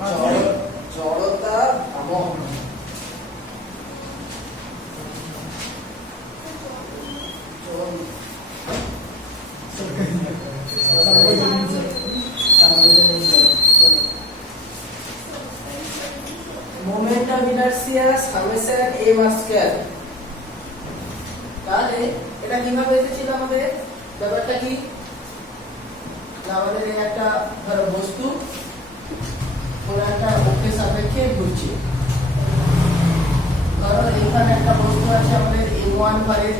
জড়তা ভ্রামক। Moment of inertia summation m square. তাহলে এটা কিভাবে এসেছিল আমাদের? ব্যাপারটা কি, আমাদের একটা ধরো বস্তু কোন একটা অক্ষের সাপেক্ষে ঘুরছে। ধরো এখানে একটা বস্তু আছে আমাদের m1 বারে,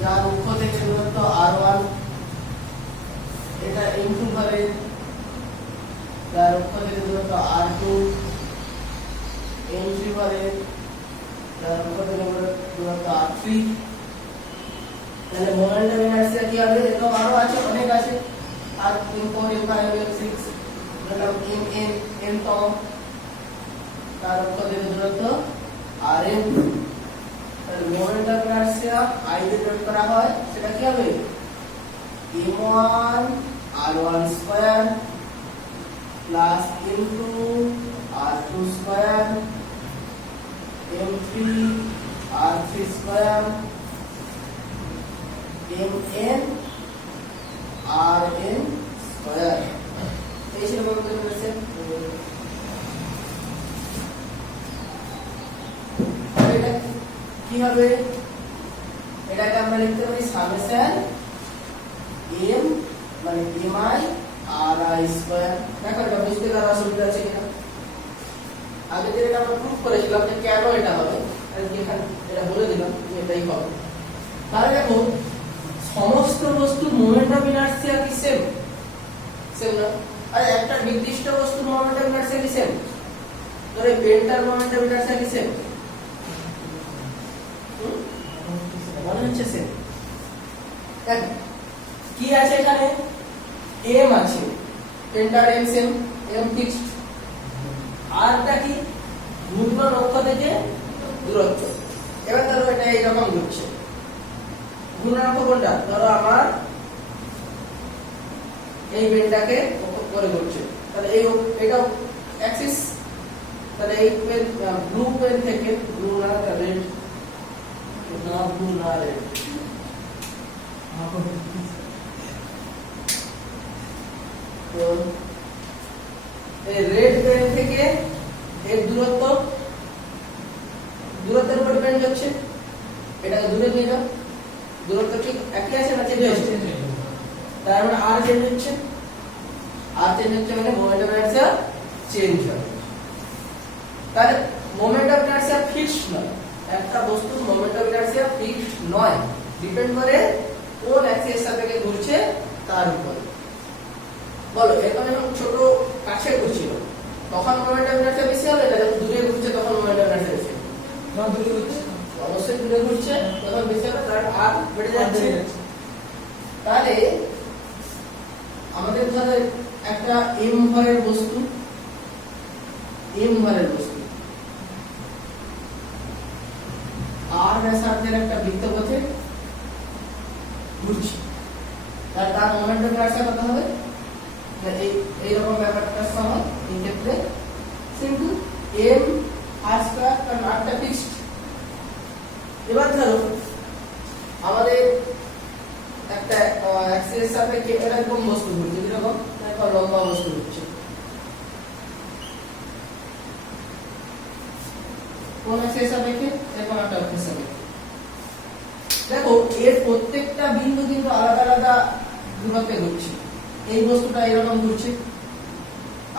যার অক্ষ থেকে দূরত্ব r1, এটা m2 বারে, যার অক্ষ থেকে দূরত্ব r2, m3 বারে, যার অক্ষ থেকে দূরত্ব r3। তাহলে মোমেন্ট অফ ইনারশিয়া কি হবে? এরকম আরো আছে, অনেক আছে, আর m4 m5 m6, ধরলাম m তম, তার অক্ষ থেকে দূরত্ব rm। তাহলে মোমেন্ট অফ ইনারশিয়া i দিয়ে ডট করা হয়, সেটা কি হবে? m1 r1 square plus m2 r2 square m3 r3 square mn rn square. এই ছিল বলতে বলেছে। এটা কি হবে? এটাকে আমরা লিখতে পারি সামেশন m মানে mi ri স্কয়ার। দেখো এটা বুঝতে কারো অসুবিধা আছে কিনা? আগে যেটা আমরা প্রুফ করেছিলাম যে কেন এটা হবে, আর এখানে এটা বলে দিলাম যে এটাই হবে। তাহলে দেখো সমস্ত বস্তুর মোমেন্ট অফ ইনারশিয়া কি সেম? সেম না। আর একটা নির্দিষ্ট বস্তুর মোমেন্ট অফ ইনারশিয়া কি সেম? ধরো পেনটার মোমেন্ট অফ ইনারশিয়া কি সেম? মনে হচ্ছে সেম। দেখো কি আছে এখানে? m আছে, পেনটার m সেম, m ফিক্সড। আরটা কি? ঘূর্ণন অক্ষ থেকে দূরত্ব। এবার ধরো এটা এইরকম ঘুরছে, ঘূর্ণন কোনটা? ধরো আমার এই বেলটাকে করে ঘুরছে, তাহলে এই এটা অ্যাক্সিস। তাহলে এই পেন ব্লু পেন থেকে, ব্লু না রেড, না ব্লু না রেড, তো এই রেড পেন থেকে এর দূরত্বের উপর ডিপেন্ড হচ্ছে। এটাকে দূরে নিয়ে যাও, দূরত্ব ঠিক একই আছে না চেঞ্জ হচ্ছে? তার মানে আর চেঞ্জ হচ্ছে, আর চেঞ্জ হচ্ছে মানে মোমেন্ট অফ ইনারশিয়া চেঞ্জ হবে। তাহলে মোমেন্ট অফ ইনারশিয়া ফিক্সড নয়, একটা বস্তুর মোমেন্ট অফ ইনারশিয়া ফিক্সড নয়, ডিপেন্ড করে কোন অ্যাক্সিসের সাপেক্ষে ঘুরছে তার উপর। বলো এখন যখন ছোট কাছে ঘুরছিল তখন মোমেন্ট অফ ইনারশিয়া বেশি হবে, না যখন দূরে ঘুরছে তখন মোমেন্ট অফ ইনারশিয়া বেশি হবে? যখন দূরে ঘুরছে অবশ্যই দূরে ঘুরছে তখন বেশি হবে, কারণ আর বেড়ে যাচ্ছে। তাহলে আমাদের ধরো একটা m ভরের বস্তু, r ব্যাসার্ধের একটা বৃত্তপথে ঘুরছে, তার মোমেন্ট অফ ইনারশিয়া কত হবে? এইরকম ব্যাপারটা সমান। এই ক্ষেত্রে সিম্পল m r স্কয়ার, কারণ rটা ফিক্সড। এবার ধরো আমাদের একটা অ্যাক্সিসের সাপেক্ষে এরকম বস্তু ঘুরছে, যেরকম একটা লম্বা বস্তু ঘুরছে, কোন অ্যাক্সিসের সাপেক্ষে? এরকম একটা অ্যাক্সিসের সাপেক্ষে। দেখো এর প্রত্যেকটা বিন্দু কিন্তু আলাদা আলাদা দূরত্বে ঘুরছে। এই বস্তুটা এরকম ঘুরছে,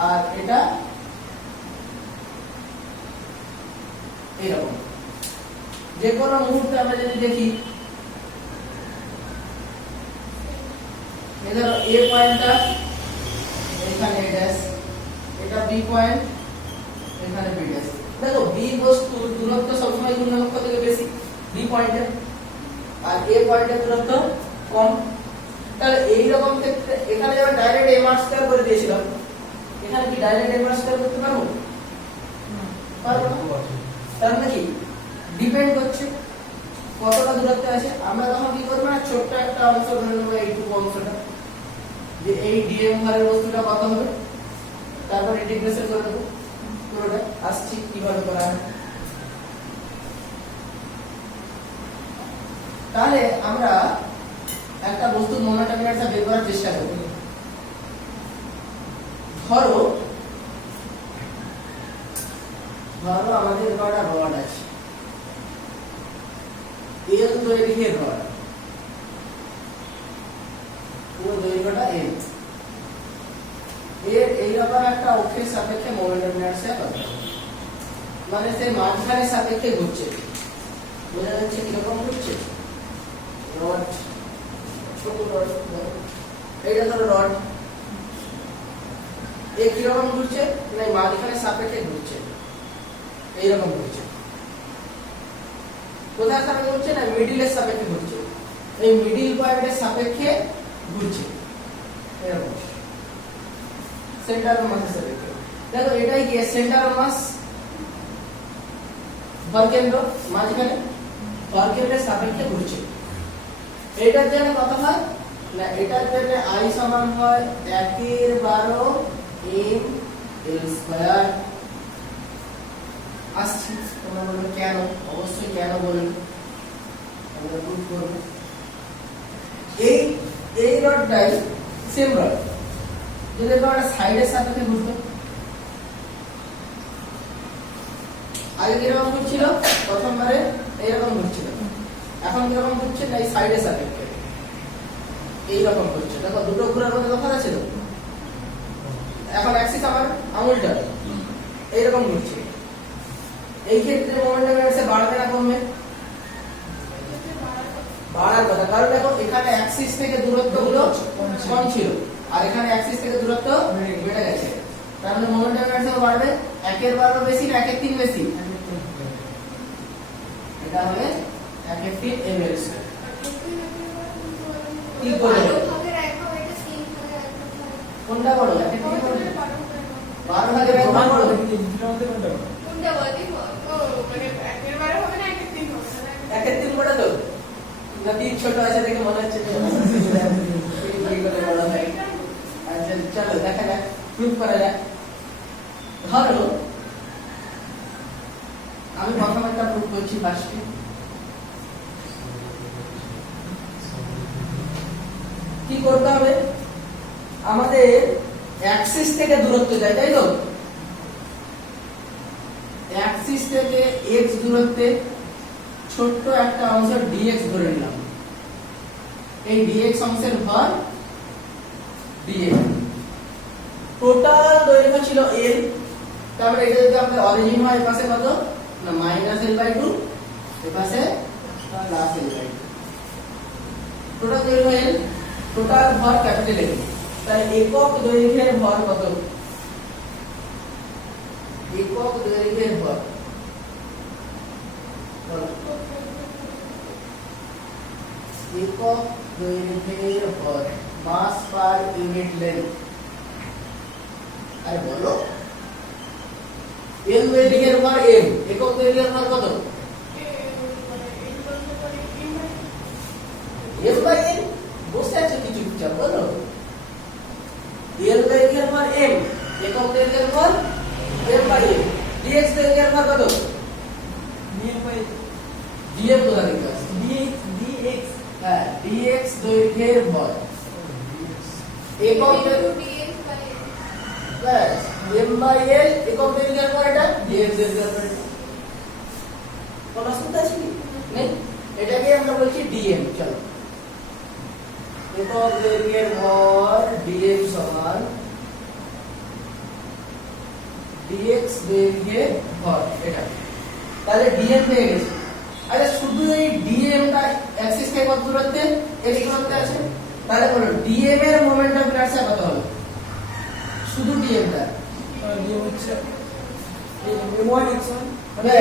আর এটা এরকম। যে কোনো মুহূর্তে আমরা যদি দেখি, ধরো এ পয়েন্টটা এখানে এ ড্যাশ, এটা বি পয়েন্ট, এখানে বি ড্যাশ। দেখো বি বস্তুর দূরত্ব সবসময় ঘূর্ণন অক্ষ থেকে বেশি বি পয়েন্টে, আর এ পয়েন্টের দূরত্ব কম। তাহলে এইরকম ক্ষেত্রে এখানে যেমন ডাইরেক্ট এম আর স্কয়ার করে দিয়েছিলাম, এখানে কি ডাইরেক্ট এম আর স্কয়ার করতে পারবো? পারবো না। তার মানে কি ডিপেন্ড করছে কতটা দূরত্বে আছে। আমরা তখন কি করবো না, ছোট্ট একটা অংশ ধরে নেবো, এইটুকু অংশটা, যে এই ডিএম ভরের বস্তুটা কত হবে, তারপর ইন্টিগ্রেশন করে দেবো পুরোটা। আসছি কিভাবে করা হয়। তাহলে আমরা একটা বস্তুর মোমেন্টাম ইনারশিয়া বের করার চেষ্টা করব। ধরো আমাদের একটা রড আছে, এল দৈর্ঘ্যের রড, পুরো দৈর্ঘ্যটা এল, এর এইরকম একটা অক্ষের সাপেক্ষে মোমেন্টাম ইনারশিয়া পাবে, মানে সে মাঝখানের সাপেক্ষে ঘুরছে। বোঝা যাচ্ছে কিরকম ঘুরছে? রড, ছোট রড, এইটা ধরো রড, এ কিরকম ঘুরছে? না মাঝখানের সাপেক্ষে ঘুরছে, এইরকম ঘুরছে। কোথায় সাপেক্ষে ঘুরছে? না মিডিলের সাপেক্ষে ঘুরছে, এই মিডিল পয়েন্টের সাপেক্ষে ঘুরছে এরকম সেন্টার অফ মাসের সাপেক্ষে। দেখো এটাই কি সেন্টার অফ মাস, ভরকেন্দ্র মাঝখানে, ভরকেন্দ্রের সাপেক্ষে ঘুরছে। এটার জন্য কত হয়? না এটার জন্য I সমান হয় 1/12 m l স্কয়ার। আসছি, তোমরা বলবে কেন? অবশ্যই কেন বলবে, আমরা প্রুফ করব। এই রডটাই সেম রড, যদি আমরা সাইডের সাপেক্ষে ঘুরতো, আগে কিরকম ঘুরছিল? প্রথমবারে এইরকম ঘুরছিল, এখন কিরকম ঘুরছে? না এই সাইডের সাপেক্ষে এইরকম ঘুরছে। দেখো দুটো ঘোরার মধ্যে তফাৎ আছে তো। এখন অ্যাক্সিস আমার আঙুলটা এইরকম ঘুরছে, এই ক্ষেত্রে মোমেন্টাম ইনারশিয়া বাড়বে না কমবে? বাড়ার কথা, কারণ দেখো এখানে অ্যাক্সিস থেকে দূরত্ব গুলো কম ছিল আর এখানে অ্যাক্সিস থেকে দূরত্ব বেড়ে গেছে, তার মানে মোমেন্টাম ইনারশিয়া বাড়বে। 1/12 বেশি না 1/3 বেশি? এটা হবে 1/3 ml স্কয়ার। কি করে কোনটা বড়? 12 ভাগের 1 বড়, কোনটা বড়? ও মানে 1/12 হবে না 1/3 হবে? 1/3 বড় তো না, 3 ছোট আছে দেখে মনে হচ্ছে যে বড় হয়। আচ্ছা চলো দেখা যাক, প্রুফ করা যাক। ধরো আমি প্রথম একটা প্রুফ করছি ফার্স্টে। কি করতে হবে? আমাদের অ্যাক্সিস থেকে দূরত্ব যায়, তাই তো? অ্যাক্সিস থেকে x দূরত্বে ছোট্ট একটা অংশ dx ধরে নিলাম, এই dx অংশের ভর dx। টোটাল দৈর্ঘ্য ছিল l, তারপরে এটা যদি আমাদের অরিজিন হয় এপাশে কত? না -l/2, এপাশে +l/2। টোটাল দৈর্ঘ্য l, টোটাল ভর ক্যাপিটাল L। তাহলে একক দৈর্ঘ্যের ভর কত? একক দৈর্ঘ্যের ভর একক দৈর্ঘ্যের ভর মাস পার ইউনিট লেন্থ। আরে বলো, l দৈর্ঘ্যের ভর m, একক দৈর্ঘ্যের ভর কত? m/n। বসে আছে কি চুপচাপ? বলো l দৈর্ঘ্যের ভর m, একক দৈর্ঘ্যের ভর m/n। dx দৈর্ঘ্যের ভর কত? dm কোথা থেকে আসছে? dx, হ্যাঁ dx দৈর্ঘ্যের ভর একক ব্যাস m/l, একক দৈর্ঘ্যের ভর এটা dx দৈর্ঘ্যের ভর। কোন অসুবিধা আছে কি? নেই। এটাকে আমরা বলছি dm। চলো একক দৈর্ঘ্যের ভর dm সমান dx দৈর্ঘ্যের ভর, এটা। তাহলে dm পেয়ে গেছি। আচ্ছা শুধু এই dm টা অ্যাক্সিস থেকে কত দূরত্বে? x দূরত্বে আছে, তাহলে বলো dm এর মোমেন্টাম ইনারশিয়া কত হবে? শুধু dm টা dm হচ্ছে m1x1 মানে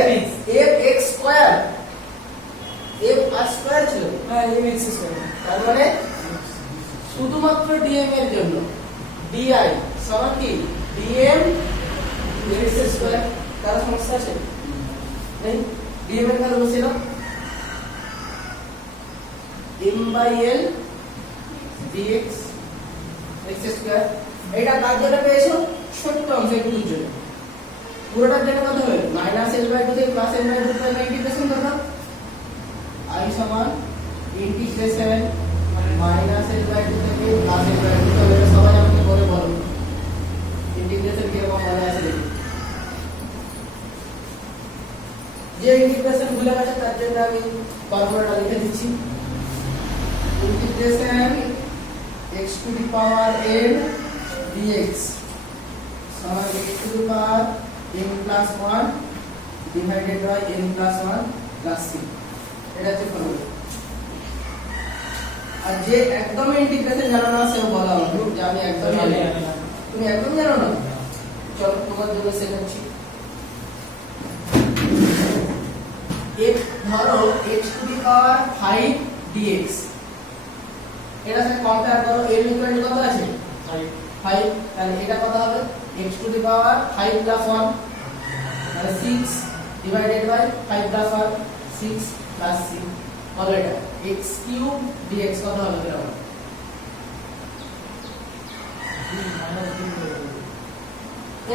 mx square, m r square ছিল, হ্যাঁ mx স্কয়ার। তার মানে শুধুমাত্র dm এর জন্য di সমান কি dm x স্কয়ার। কার সমস্যা আছে? নেই। dm এর কাছে বসে নাও, m/l dx x স্কয়ার। এটা কার জন্য পেয়েছো? ছোট্ট অংশ একটুর জন্য। পুরোটার জন্য কত হবে? -l/2 থেকে +l/2 পর্যন্ত ইন্টিগ্রেশন করো। I সমান ইন্টিগ্রেশন -l/2 থেকে +l/2 তাহলে সবাই আমাকে করে বলো ইন্টিগ্রেশন কি রকম মনে আছে দেখি। যে ইন্টিগ্রেশন ভুলে গেছে তার জন্য আমি ফর্মুলাটা লিখে দিচ্ছি। Integration x to the power n dx সমান x to the power n plus 1 divided by n plus 1 plus c। এটা হচ্ছে ফর্মুলা। আর যে একদম ইন্টিগ্রেশন জানো না সেও বলা হবে যে আমি একদম জানি না। তুমি একদম জানো না? চলো তোমার জন্য শেখাচ্ছি। এক ধরো x to the power 5 dx এর সাথে কম্পেয়ার করো। এর ইকুয়াল কত আছে? 5। তাহলে এটা কত হবে? x to the power 5 plus 1 তাহলে 6 divided by 5 plus 1 6 plus c হলো এটা x কিউব dx কত হবে এর আমরা?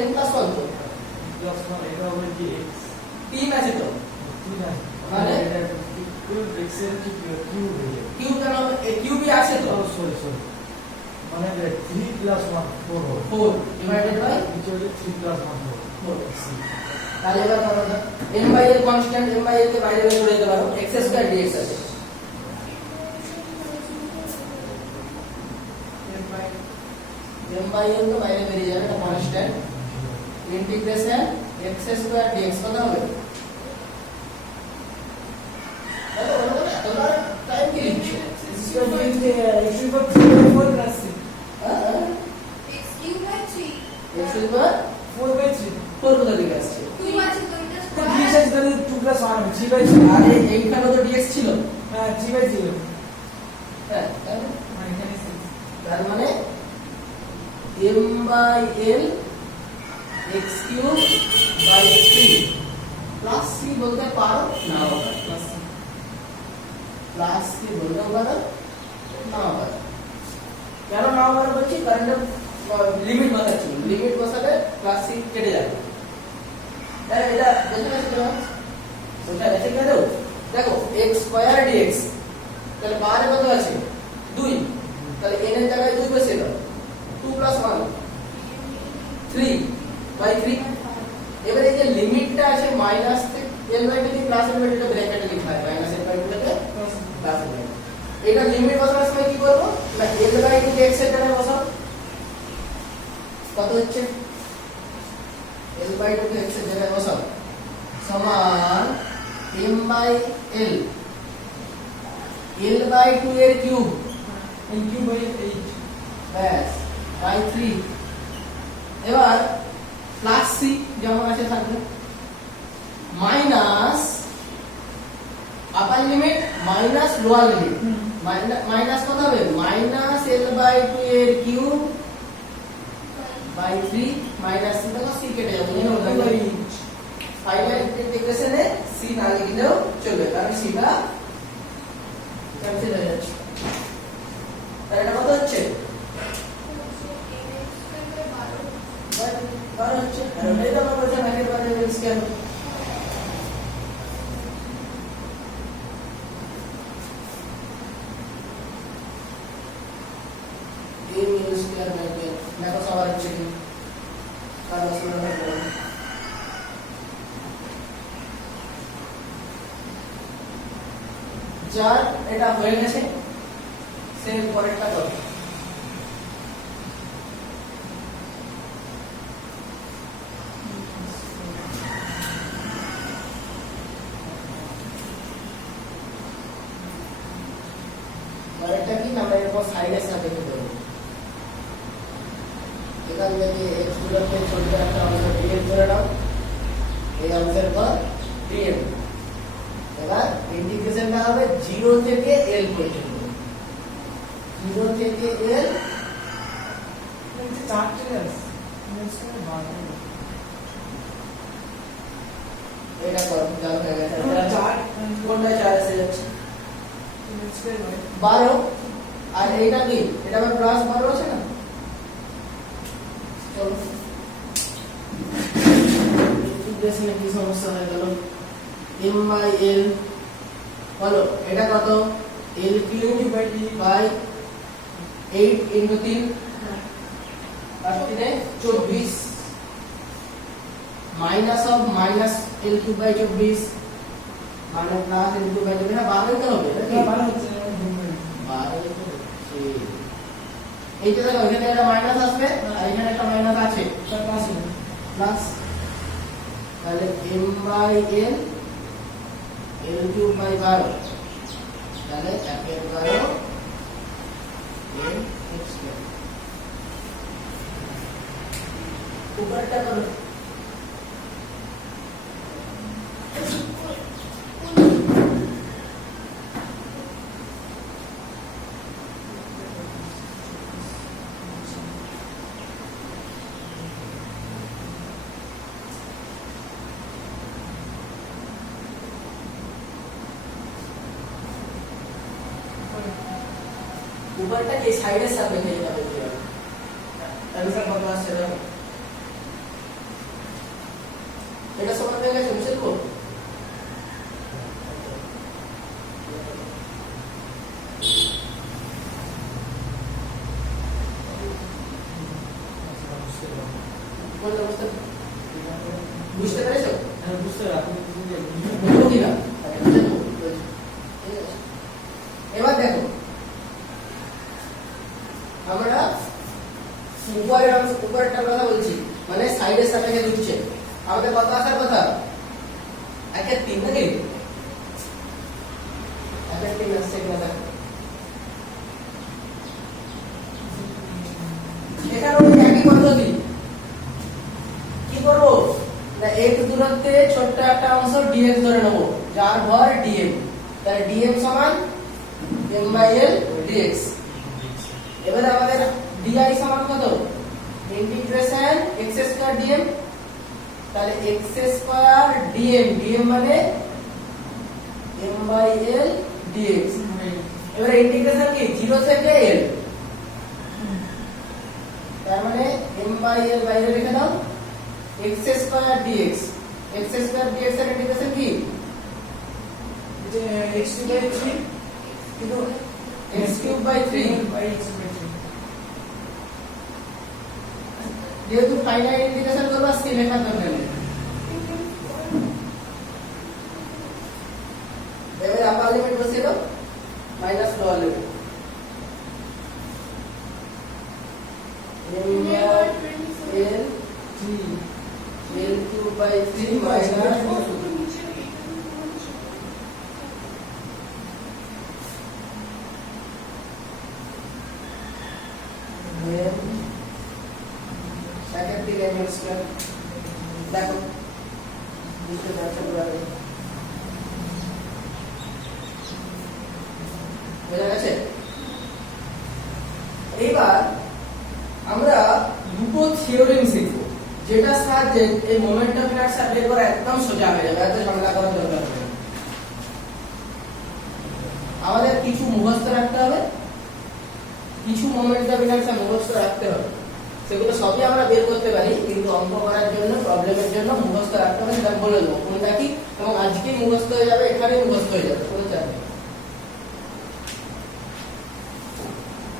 n প্লাস 1 তো প্লাস 1 এটা হবে dx 3 আছে তো মানে এটা কিউব x এর কিউব হয়ে যাবে। কিউব কেন হবে? কিউবই আছে তো। সরি মানে 3 প্লাস 1 4 হবে। 4 ডিভাইডেড বাই নিচে হচ্ছে 3 প্লাস 1 4 তাহলে এবার কত হবে? m by l constant, m by l কে বাইরে বের করে দিতে পারো। x স্কয়ার dx আছে। m বাই l তো বাইরে বেরিয়ে যাবে, এটা constant. Integration x square dx কত হবে? টাইম কি লিখছো? इसका लिखते हैं x की power 4 plus 3 x cube by 3 x square 4 by 3 4 কোথা থেকে আসছে? 2 আছে তো এটা तो স্কয়ার dx আছে তাহলে 2 প্লাস 1 হবে 3 by 3 আরে এইখানে তো dx ছিল। হ্যাঁ 3 by 0 হ্যাঁ তাহলে মানে এখানে 6 তার মানে m by l x cube by 3 plus c বলতে পারো নাও পারো। প্লাস c বলতে পারো নাও পারো। কেন নাও পারো বলছি? কারণ লিমিট বসাচ্ছি। লিমিট বসালে প্লাস c কেটে যাবে। তাহলে এটা দেখে আসলে ওটা এসে গেল। দেখো x স্কয়ার dx তাহলে বাইরে কত আছে? 2। তাহলে n এর জায়গায় 2 বসিয়ে দাও। 2 প্লাস 1 3 বাই 3। এবারে এই যে লিমিটটা আছে মাইনাস থেকে l/2 থেকে প্লাস l/2 এটা ব্র্যাকেটে লেখা হয় মাইনাস l/2 থেকে প্লাস l/2। এটা লিমিট বসানোর সময় কি করব? না l/2 কে x এর জায়গায় বসাও। কত হচ্ছে? l/2 কে x এর জায়গায় বসাও সমান m বাই l l/2 এর কিউব n cube by 8 ব্যাস বাই 3। এবার প্লাস c যেমন আছে থাকবে মাইনাস আপার limit minus lower limit minus কত হবে? মাইনাস l/2 এর কিউব বাই 3 মাইনাস c দেখো c কেটে যাবে। ফাইনাল ইন্টিগ্রেশনে c না লিখলেও চলবে কারণ c টা ক্যান্সেল হয়ে যাচ্ছে। তাহলে এটা কত হচ্ছে? 12 হচ্ছে। আর এই তো আমরা বলছিলাম একের বারে স্কয়ার। a মিল স্কয়ার বাই 12 দেখো সবার হচ্ছে কি? কার আসলে হবে যার এটা হয়ে গেছে সে পরেরটা করো। পরেরটা কি? আমরা এরপর সাইডের সাথে করব। এখান থেকে x গুলোকে ছোট একটা অংশ dm ধরে নাও। এই অংশের পর dm। এবার ইন্টিগ্রেশনটা হবে 0 থেকে l পর্যন্ত। 0 থেকে l নিচে 4 চলে আসে নেক্সট টাইম 12 এটা করো জানো হয়ে গেছে। 4 কোনটা 4 এসে যাচ্ছে? নেক্সট টাইম 12 আর এইটা কি? এটা আবার প্লাস 12 আছে না? চলো ইন্টিগ্রেশনে কি সমস্যা হয়ে গেল m বাই l হলো এটা কত l কিউব বাই 8 ইনটু 3 আর 24 minus of minus l cube by 24 মানে প্লাস l কিউব বাই 24 না 12 তে হবে নাকি 12 হচ্ছে না 12 এইটা দেখো এখানে একটা মাইনাস আসবে আর এখানে একটা মাইনাস আছে তার পাশে প্লাস তাহলে m by n l cube by 12 তাহলে 1 এর 12 n x স্কয়ার উপরটা করো ऊपरটা के সাইডের সাথে নিয়ে যাবে অ্যানসার কত আসছে দেখো এটা সমান হয়ে গেছে মুছে দেবো বলতে বুঝতে বুঝতে পেরেছো হ্যাঁ বুঝতে আপনি বলবো কি না এবার দেখো আমরা উপরেরটা কথা বলছি মানে সাইডের সাপেক্ষে ঢুকছে আমাদের কত আসার কথা 1/3 নাকি 1/3 আসছে কিনা দেখো এখানে ওই একই পদ্ধতি কি করবো না এক দূরত্বে ছোট্ট একটা অংশ dx ধরে নেব যার ভর dm তাহলে dm সমান m বাই l dx এবারে আমাদের di সমান কত ইন্টিগ্রেশন x স্কয়ার dm তাহলে x স্কয়ার dm dm মানে m বাই l dx এবারে ইন্টিগ্রেশন কি 0 থেকে l তার মানে m বাই l বাইরে রেখে দাও x square dx x square dx এর ইন্টিগ্রেশন কি যে x2 বাই 3 কিন্তু x cube by 3 by x by 3 যেহেতু ফাইনাইট ইন্টিগ্রেশন করব আজকে লেখার দরকার নেই এবারে আপার লিমিট বসিয়ে দাও minus lower limit l cube by 3 minus second দিকে m স্কয়ার দেখো বুঝতে পারছো পুরো বোঝা গেছে এবার আমরা দুটো থিওরেম শিখব যেটা সাহায্যে এই মোমেন্টাম ইনারশিয়া বের করা একদম সোজা হয়ে যাবে এত ঝামেলা করার দরকার নেই আমাদের কিছু মুখস্থ রাখতে হবে কিছু মোমেন্টাম ইনারশিয়া মুখস্থ রাখতে হবে সেগুলো সবই আমরা বের করতে পারি কিন্তু অঙ্ক করার জন্য প্রবলেমের জন্য মুখস্থ রাখতে হবে সেটা বলে দেবো কোনটা কি এবং আজকে মুখস্থ হয়ে যাবে এখানে মুখস্থ হয়ে যাবে কোনো চাপ নেই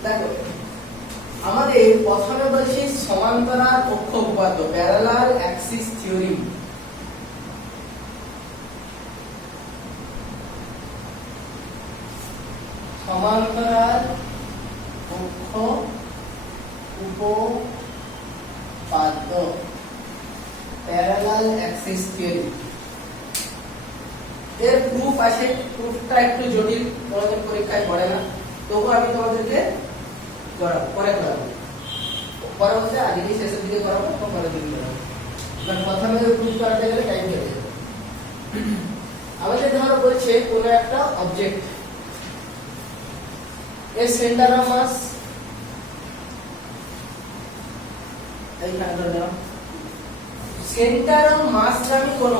দেখো আমাদের প্রথমে বলছি সমান্তরাল অক্ষ উপপাদ্য প্যারালাল অ্যাক্সিস থিওরিম সমান্তরাল অক্ষ উপপাদ্য প্যারালাল অ্যাক্সিস থিওরি এর প্রুফ আছে প্রুফটা একটু জটিল তোমাদের পরীক্ষায় পড়ে না তবু আমি তোমাদেরকে পরে করাবো পরে বলতে আজকে শেষের দিকে করাবো পরের দিকে করাবো কারণ প্রথমে প্রুফ করতে গেলে টাইম লেগে যাবে আমাদের ধরো বলছে কোনো একটা অবজেক্ট এর সেন্টার অফ মাস এইখানে ধরে নাও সেন্টার অফ মাসগামী কোন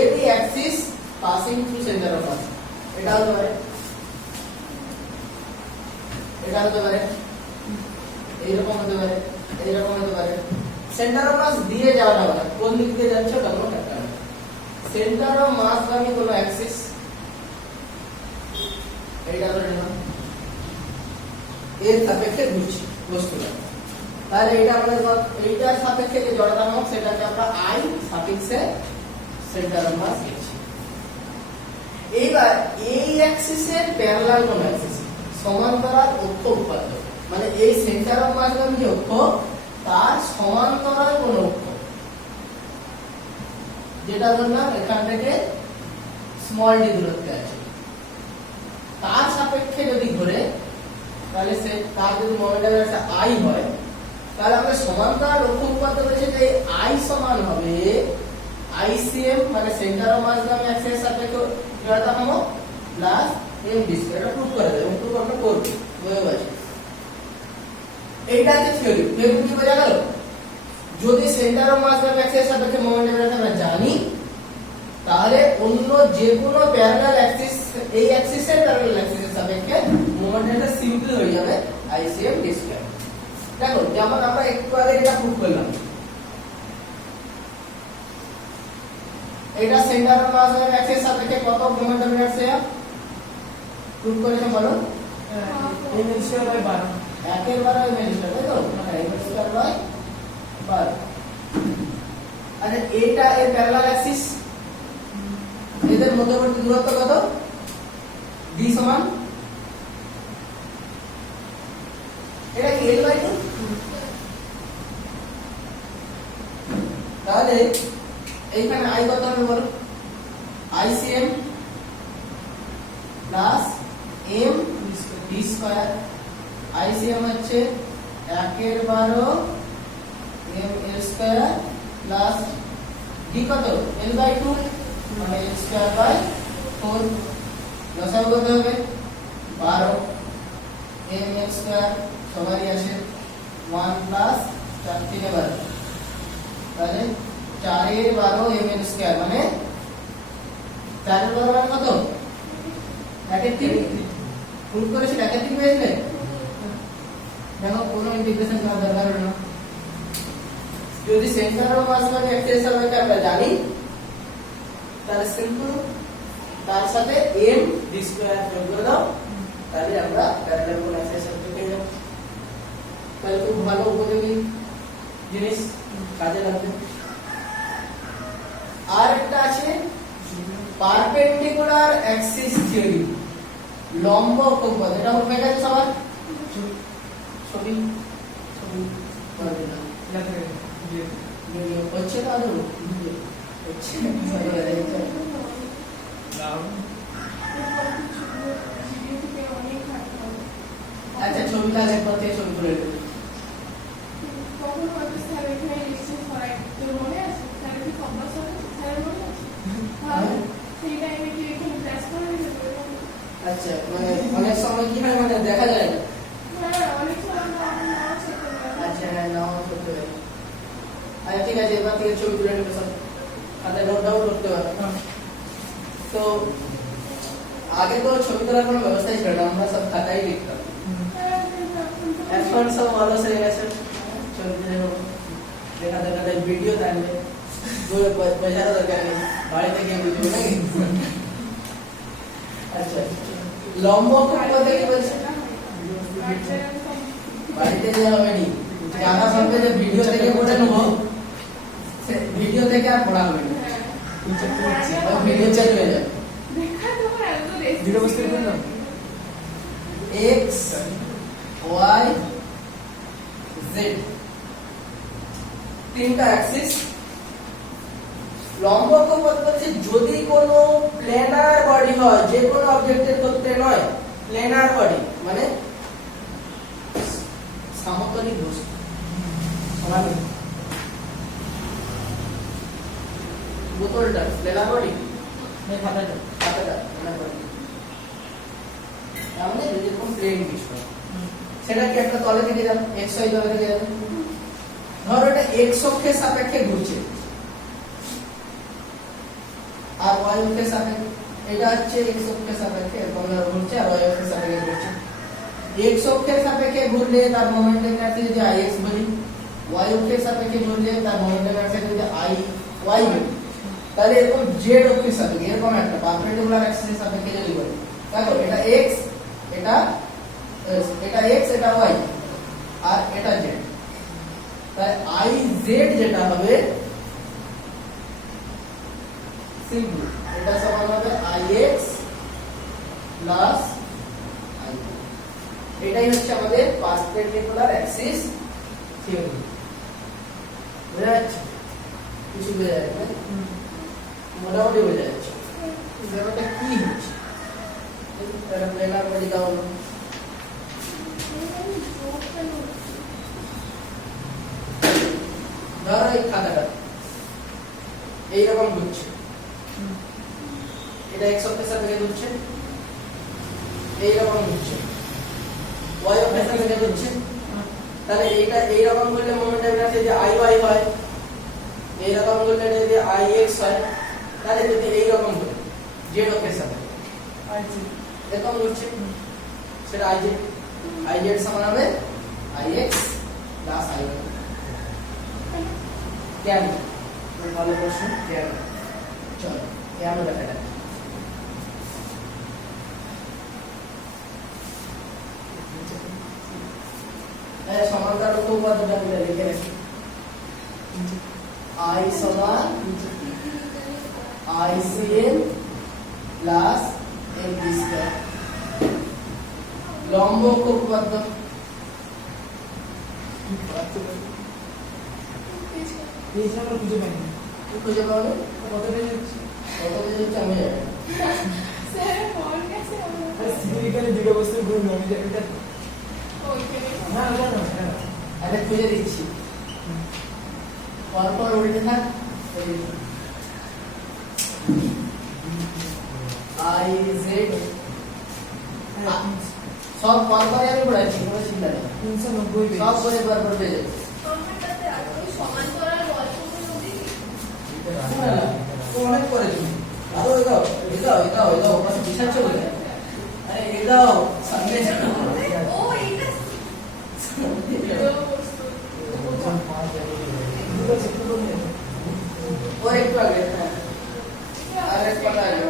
AB axis passing through centre of mass এটা হতে পারে এইরকম হতে পারে এইরকম হতে পারে সেন্টার অফ মাস দিয়ে যাওয়াটা হবে কোন দিক দিয়ে যাচ্ছে ওটা কোনো ফ্যাক্টর না সেন্টার অফ মাস গামী কোনো অ্যাক্সিস এইটা ধরে নিলাম এর সাপেক্ষে ঘুরছে বস্তুটা তাহলে এটা আমাদের এইটার সাপেক্ষে যে জড়তা নামক সেটাকে আমরা আই সাফিক্সে সেন্টার অফ মাস লিখছি এইবার এই অ্যাক্সিসের প্যারালাল কোন অ্যাক্সিস সমান্তরাল অক্ষ উপাত্ত মানে এই সেন্টার অফ মাস গামী যে অক্ষ তার সমান্তরাল কোন অক্ষ যেটা বললাম এখান থেকে স্মল ডি দূরত্বে আছে তার সাপেক্ষে যদি ঘোরে তাহলে সে তার যদি মোমেন্টাম একটা আই হয় তাহলে আমরা সমান্তরাল অক্ষ উপাত্ত বলেছি যে আই সমান হবে আইসিএম মানে সেন্টার অফ মাস গামী অ্যাক্সিসের সাপেক্ষে জড়তা নামক প্লাস এম ডি স্কয়ার এটা প্রুফ করে দেব এবং প্রুফ আমরা করব বইয়ে আছে এইটা হচ্ছে থিওরি থিওরি কি বোঝা গেল যদি সেন্টার অফ মাস গামী অ্যাক্সিসের সাপেক্ষে মোমেন্টাম আমরা জানি তাহলে অন্য যে কোনো প্যারালাল অ্যাক্সিস এই অ্যাক্সিসের প্যারালাল অ্যাক্সিসের সাপেক্ষে মোমেন্টামটা সিম্পল হয়ে যাবে আইসিএম ডি স্কয়ার দেখো যেমন আমরা একটু আগে এটা প্রুফ করলাম এটা সেন্টার অফ মাস গামী অ্যাক্সিসের সাপেক্ষে কত মোমেন্টাম আছে প্রুফ করেছে বলো m স্কয়ার বাই 12 একের বারে এম স্কয়ার তাই তো মানে এম স্কয়ার বাই 12 আচ্ছা এটা এর প্যারালাল অ্যাক্সিস এদের মধ্যবর্তী দূরত্ব কত d সমান এটা কি l বাই 2 তাহলে এইখানে i কত হবে বলো ICM plus m d square ICM হচ্ছে 1/12 m l square plus d কত l বাই 2 মানে l স্কয়ার বাই 4 লসাগু কত হবে 12 m l স্কয়ার সবারই আছে 1 প্লাস 4 3 12 তাহলে 4/12 m l স্কয়ার মানে 4/12 মানে কত 1/3 ফুল করেছি 1/3 পেয়েছিলে দেখো কোনো ইন্টিগ্রেশন করার দরকার হবে না যদি সেন্টার অফ মাস গামী অ্যাক্সিসের সাপেক্ষে আমরা জানি তাহলে সিম্পল তার সাথে m d স্কয়ার যোগ করে দাও তাহলে আমরা প্যারালাল কোন অ্যাক্সিসের সাপেক্ষে যাব তাহলে খুব ভালো উপযোগী জিনিস কাজে লাগবে আর একটা আছে পারপেন্ডিকুলার অ্যাক্সিস থিওরি লম্ব অক্ষ এটা হয়ে গেছে সবার ছবি ছবি করে দিলাম হচ্ছে না আদৌ হচ্ছে আচ্ছা ছবিটা একবার থেকে ছবি তুলে নেব আচ্ছা মানে অনেক সময় কি হয় মানে দেখা যায় না আচ্ছা হ্যাঁ নাও করতে পারি আচ্ছা ঠিক আছে এবার থেকে ছবি তুলে নেবে সব খাতায় নোট ডাউন করতে পারো তো আগে তো ছবি তোলার কোনো ব্যবস্থাই ছিল না আমরা সব খাতায় লিখতাম এখন সব ভালো হয়ে গেছে ছবি দেখা দেখা ভিডিও থাকবে বোঝার দরকার নেই বাড়িতে গিয়ে বুঝবে নাকি আচ্ছা লম্ব অক্ষ বলতে কি বলছে বাড়িতে যা হবে নি জানা বলবে যে ভিডিও থেকে পড়ে নেবো ভিডিও থেকে আর পড়া হবে না ভিডিও চেঞ্জ হয়ে যাবে ভিডিও বসতে দিবেন না x y z তিনটা অ্যাক্সিস লম্ব অক্ষ বলতে যদি কোনো প্ল্যানার বডি হয় যে কোনো অবজেক্টের ক্ষেত্রে নয় প্ল্যানার বডি মানে সমতলিক বস্তু সমান বোতলটা প্ল্যানার বডি এই খাতাটা প্ল্যানার বডি তাহলে যেরকম প্লেন কিছু সেটা কি একটা তলে থেকে যাবে x y তলে থেকে যাবে ধরো এটা x অক্ষের সাপেক্ষে ঘুরছে আর y অক্ষের সাপেক্ষে এটা হচ্ছে x অক্ষের সাপেক্ষে এরকম ঘুরছে আর y অক্ষের সাপেক্ষে ঘুরছে x অক্ষের সাপেক্ষে ঘুরলে তার মোমেন্টাম এনার্জি যদি ix বলি y y অক্ষের সাপেক্ষে চলছে তার মোমেন্টাম অ্যাক্সিস যদি i y হবে তাহলে এরকম z অক্ষের সাপেক্ষে এরকম একটা পারপেন্ডিকুলার অ্যাক্সিসের সাপেক্ষে যদি বলি দেখো এটা x এটা x এটা y আর এটা z তাই i z যেটা হবে সিম্পল এটা সমান হবে ix প্লাস i এটাই হচ্ছে আমাদের পারপেন্ডিকুলার অ্যাক্সিস থিওরি বুঝা যাচ্ছে কিছু বোঝা যায় না মোটামুটি বোঝা যাচ্ছে ব্যাপারটা কি হচ্ছে এটা প্লেনার করে দাও ধরো এই খাতাটা এইরকম ঘুরছে এটা x অক্ষের সাপেক্ষে ঘুরছে এইরকম ঘুরছে y অক্ষের সাপেক্ষে ঘুরছে তাহলে এটা এইরকম করলে মোমেন্টাম আছে যে iy হয় এইরকম করলে যদি ix হয় তাহলে যদি এইরকম করে z অক্ষের সাপেক্ষে এরকম ঘুরছে সেটা iz সমান হবে ix প্লাস iy কেন ভালো প্রশ্ন কেন চলো কেন দেখা যাক সমান্তরাল উপপাদ্যটা আমরা লিখে রাখি i সমান icm প্লাস md স্কয়ার লম্ব উপপাদ্য পেজ নাম্বার খুঁজে পাইনি খুঁজে পাবে কত পেজ হচ্ছে আমি জানি স্যার ফোন কাছে আরে সিভিকালি দুটো বস্তু গুণ আমি এটা না না না আরে খুঁজে দিচ্ছি পরপর উল্টে থাক i z সব পরপর আমি পড়াচ্ছি কোনো চিন্তা নেই 390 পেজ সব করে পরপর পেয়ে যাবে কমেন্টটাতে আছে সমান্তরাল গল্পগুলো দেখি অনেক করেছি আরো এগাও ওখানে বিশাল চলে যায় আরে এগাও সামনে যাও ও এইটা বস্তু और एक तो आगे আর এক কথা আগে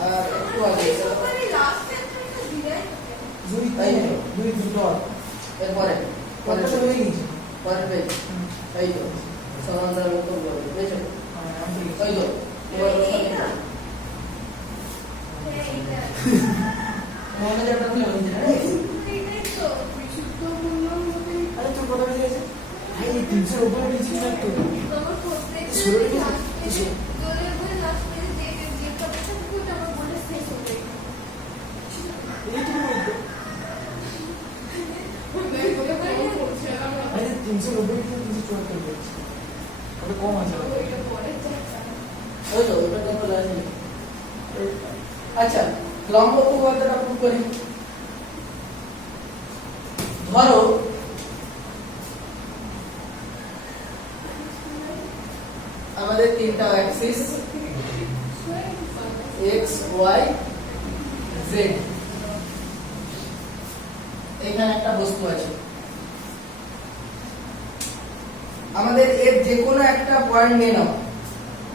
আর একটু আগে মানে লাস্ট চ্যাপ্টারটা দিলাই দুই তাই তো দুই দুটো এরপরে কত হয়ে গেছে পরের পেজ তাই তো সমান্তরাল উপর বলবে বুঝছো আমি তাই তো এবার এইটা এইটা মনে যেটা খুলে বলছি না এইটাই তো বিশুদ্ধ মূল্যমতে আরে তোর কত পেজ আছে ভাই 300 উপরে পেজ না তো তোমার প্রত্যেকটা শুরু থেকে লাস্ট পেজে শুরু। তোদের বই লাস্ট পেজে যে টপিকটা পুরো আমার মনে শেষ হবে এইটুকু বলতো আরে 390 পেজ 374 পেজ ওটা কম আছে ওই তো ওটা তো বলা আছে আচ্ছা লম্ব উপপাদ্যটা প্রুভ করি ধরো আমাদের তিনটা অ্যাক্সিস x y z এখানে একটা বস্তু আছে আমাদের এর যে কোনো একটা পয়েন্ট নিয়ে নাও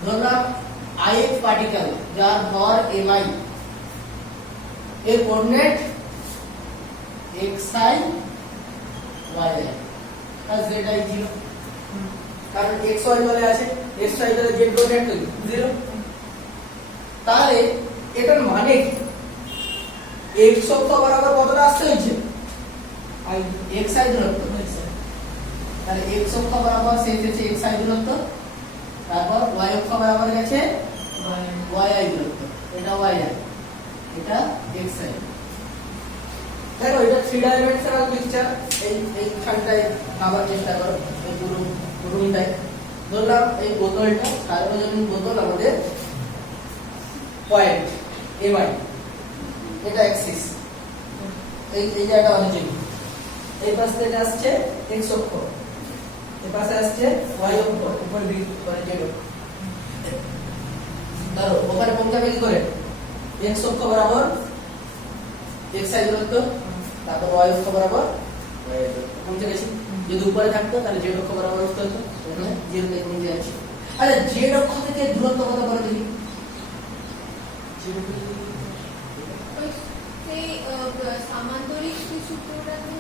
ধরলাম ith পার্টিকেল যার ভর mi এর কোঅর্ডিনেট xi yi আর zi 0 কারণ xy বলে আছে xy দ্বারা z কোঅর্ডিনেট কত 0 তাহলে এটার মানে কি x অক্ষ বরাবর কতটা আসতে হচ্ছে আই xi দূরত্ব তাহলে x অক্ষ বরাবর শেষ হচ্ছে xi দূরত্ব তারপর y অক্ষ বরাবর গেছে yi দূরত্ব এটা yi এটা xi দেখো এটা 3 ডাইমেনশনাল পিকচার এই খানটায় ভাবার চেষ্টা করো এই পুরো রুমটায় ধরলাম এই বোতলটা সার্বজনীন বোতল আমাদের পয়েন্ট mi এটা অ্যাক্সিস এই জায়গা অরিজিন এই পাশ থেকে আসছে x অক্ষ এই পাশে আসছে y অক্ষ উপর দিকে করে z অক্ষ ধরো ওখানে পৌঁছাবে কি করে x অক্ষ বরাবর xi দূরত্ব তারপর y অক্ষ বরাবর y দূরত্ব পৌঁছে গেছি যদি উপরে থাকতো তাহলে জেড অক্ষ বরাবর আসতে হতো, এখানে জিরো থেকে নিচে আছে। আচ্ছা জেড অক্ষ থেকে দূরত্ব কত বলো দেখি? ওই সেই সামান্তরিক যে সূত্রটা তো